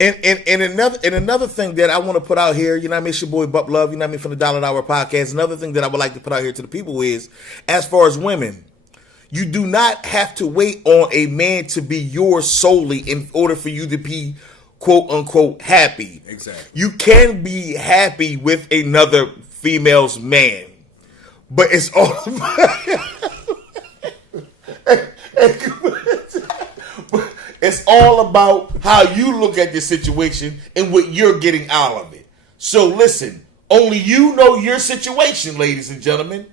And another thing that I want to put out here, you know what I mean, it's your boy Bup Love, you know what I mean, from the Dollar Hour Podcast. Another thing that I would like to put out here to the people is, as far as women, you do not have to wait on a man to be yours solely in order for you to be quote unquote happy. Exactly. You can be happy with another female's man, but it's all it's all about how you look at the situation and what you're getting out of it. So listen, only you know your situation, ladies and gentlemen.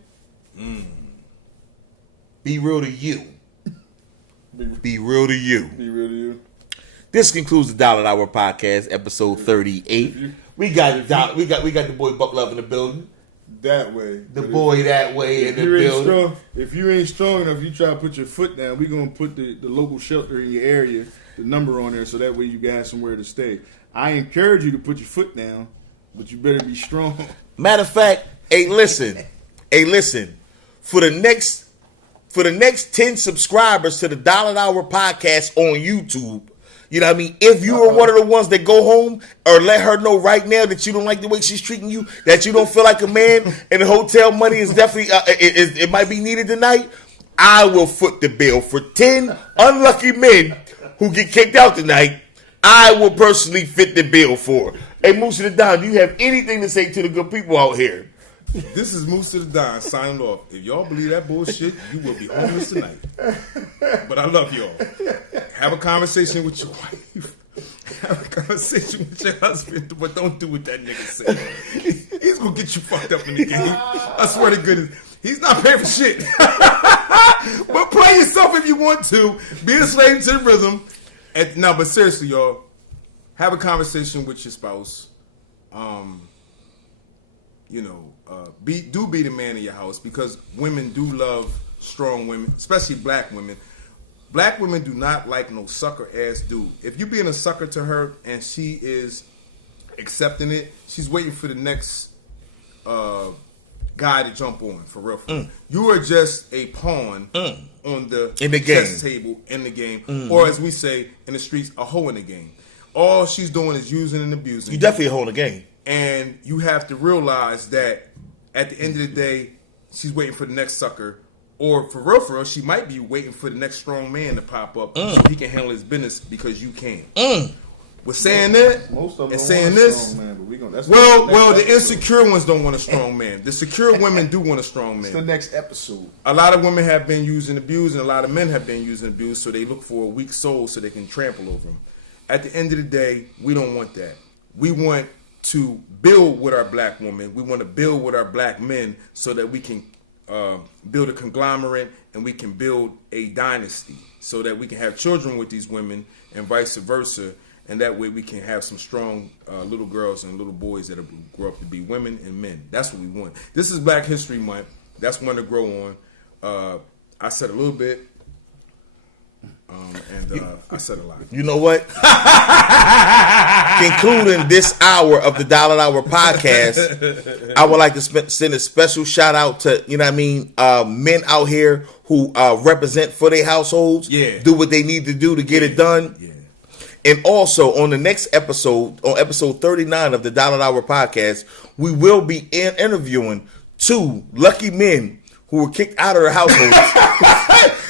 Be real to you. Be real to you. Be real to you. This concludes the Dollar Hour Podcast, episode 38. We got the boy Buck Love in the building. That way. The boy that way in the building. If you ain't strong enough, you try to put your foot down, we're going to put the local shelter in your area, the number on there, so that way you got somewhere to stay. I encourage you to put your foot down, but you better be strong. Matter of fact, hey, listen. For the next 10 subscribers to the Dollar Hour Podcast on YouTube, you know what I mean? If you are one of the ones that go home or let her know right now that you don't like the way she's treating you, that you don't feel like a man, and the hotel money is definitely it might be needed tonight, I will foot the bill for 10 unlucky men who get kicked out tonight. I will personally fit the bill for. Hey, Musa the Don, do you have anything to say to the good people out here? This is Musa the Don signing off. If y'all believe that bullshit, you will be homeless tonight. But I love y'all. Have a conversation with your wife. Have a conversation with your husband, but don't do what that nigga said. He's gonna get you fucked up in the game. I swear to goodness. He's not paying for shit. But play yourself if you want to. Be a slave to the rhythm. No, but seriously, y'all, have a with your spouse. Be the man in your house, because women do love strong women, especially black women. Black women do not like no sucker ass dude. If you being a sucker to her and she is accepting it, she's waiting for the next guy to jump on for real. You are just a pawn on the chess table in the game, or as we say in the streets, a hoe in the game. All she's doing is using and abusing. You definitely a hoe in the game, and you have to realize that at the end of the day, she's waiting for the next sucker. Or for real, she might be waiting for the next strong man to pop up so he can handle his business because you can. With saying that, most of them and don't saying want a this, strong man, but that's well, the insecure ones don't want a strong man. The secure women do want a strong man. It's the next episode. A lot of women have been used and abused, and a lot of men have been used and abused, so they look for a weak soul so they can trample over them. At the end of the day, we don't want that. We want to build with our black women. We want to build with our black men so that we can build a conglomerate and we can build a dynasty so that we can have children with these women and vice versa, and that way we can have some strong little girls and little boys that grow up to be women and men. That's what we want. This is Black History Month. That's one to grow on. I said a little bit, and I said a lot. You know what? Concluding this hour of the Dollar Hour podcast, I would like to send a special shout out to, men out here who represent for their households, do what they need to do to get it done. Yeah. And also on the next episode, on episode 39 of the Dollar Hour podcast, we will be interviewing 2 lucky men who were kicked out of their households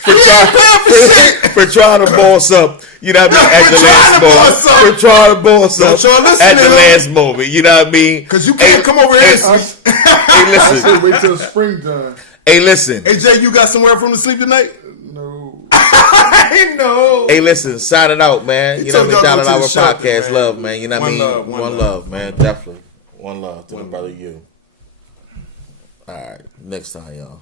for trying to boss up, at the last moment. For trying to boss up at the last moment, you know what I mean? Because you can't come over here. Hey, listen. Wait till springtime. Hey, listen. Hey, Jay, you got somewhere for him to sleep tonight? No. I know. Hey, listen, sign it out, man. He You know what I mean? Dollar Hour podcast, man. love, man. You know what I mean? One love, man. Definitely. One love to the brother you. All right. Next time, y'all.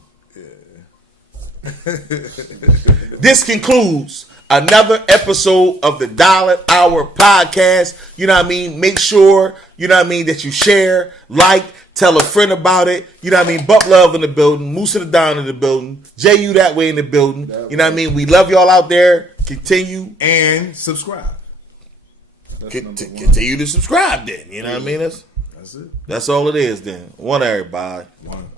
This concludes another episode of the Dollar Hour podcast. You know what I mean? Make sure, that you share, like, tell a friend about it. You know what I mean? Buck Love in the building. Musa the Don in the building. J.U. That Way in the building. You know what I mean? We love y'all out there. Continue. And subscribe. Continue to subscribe then. You know what I mean? That's it. That's all it is then. One everybody. One.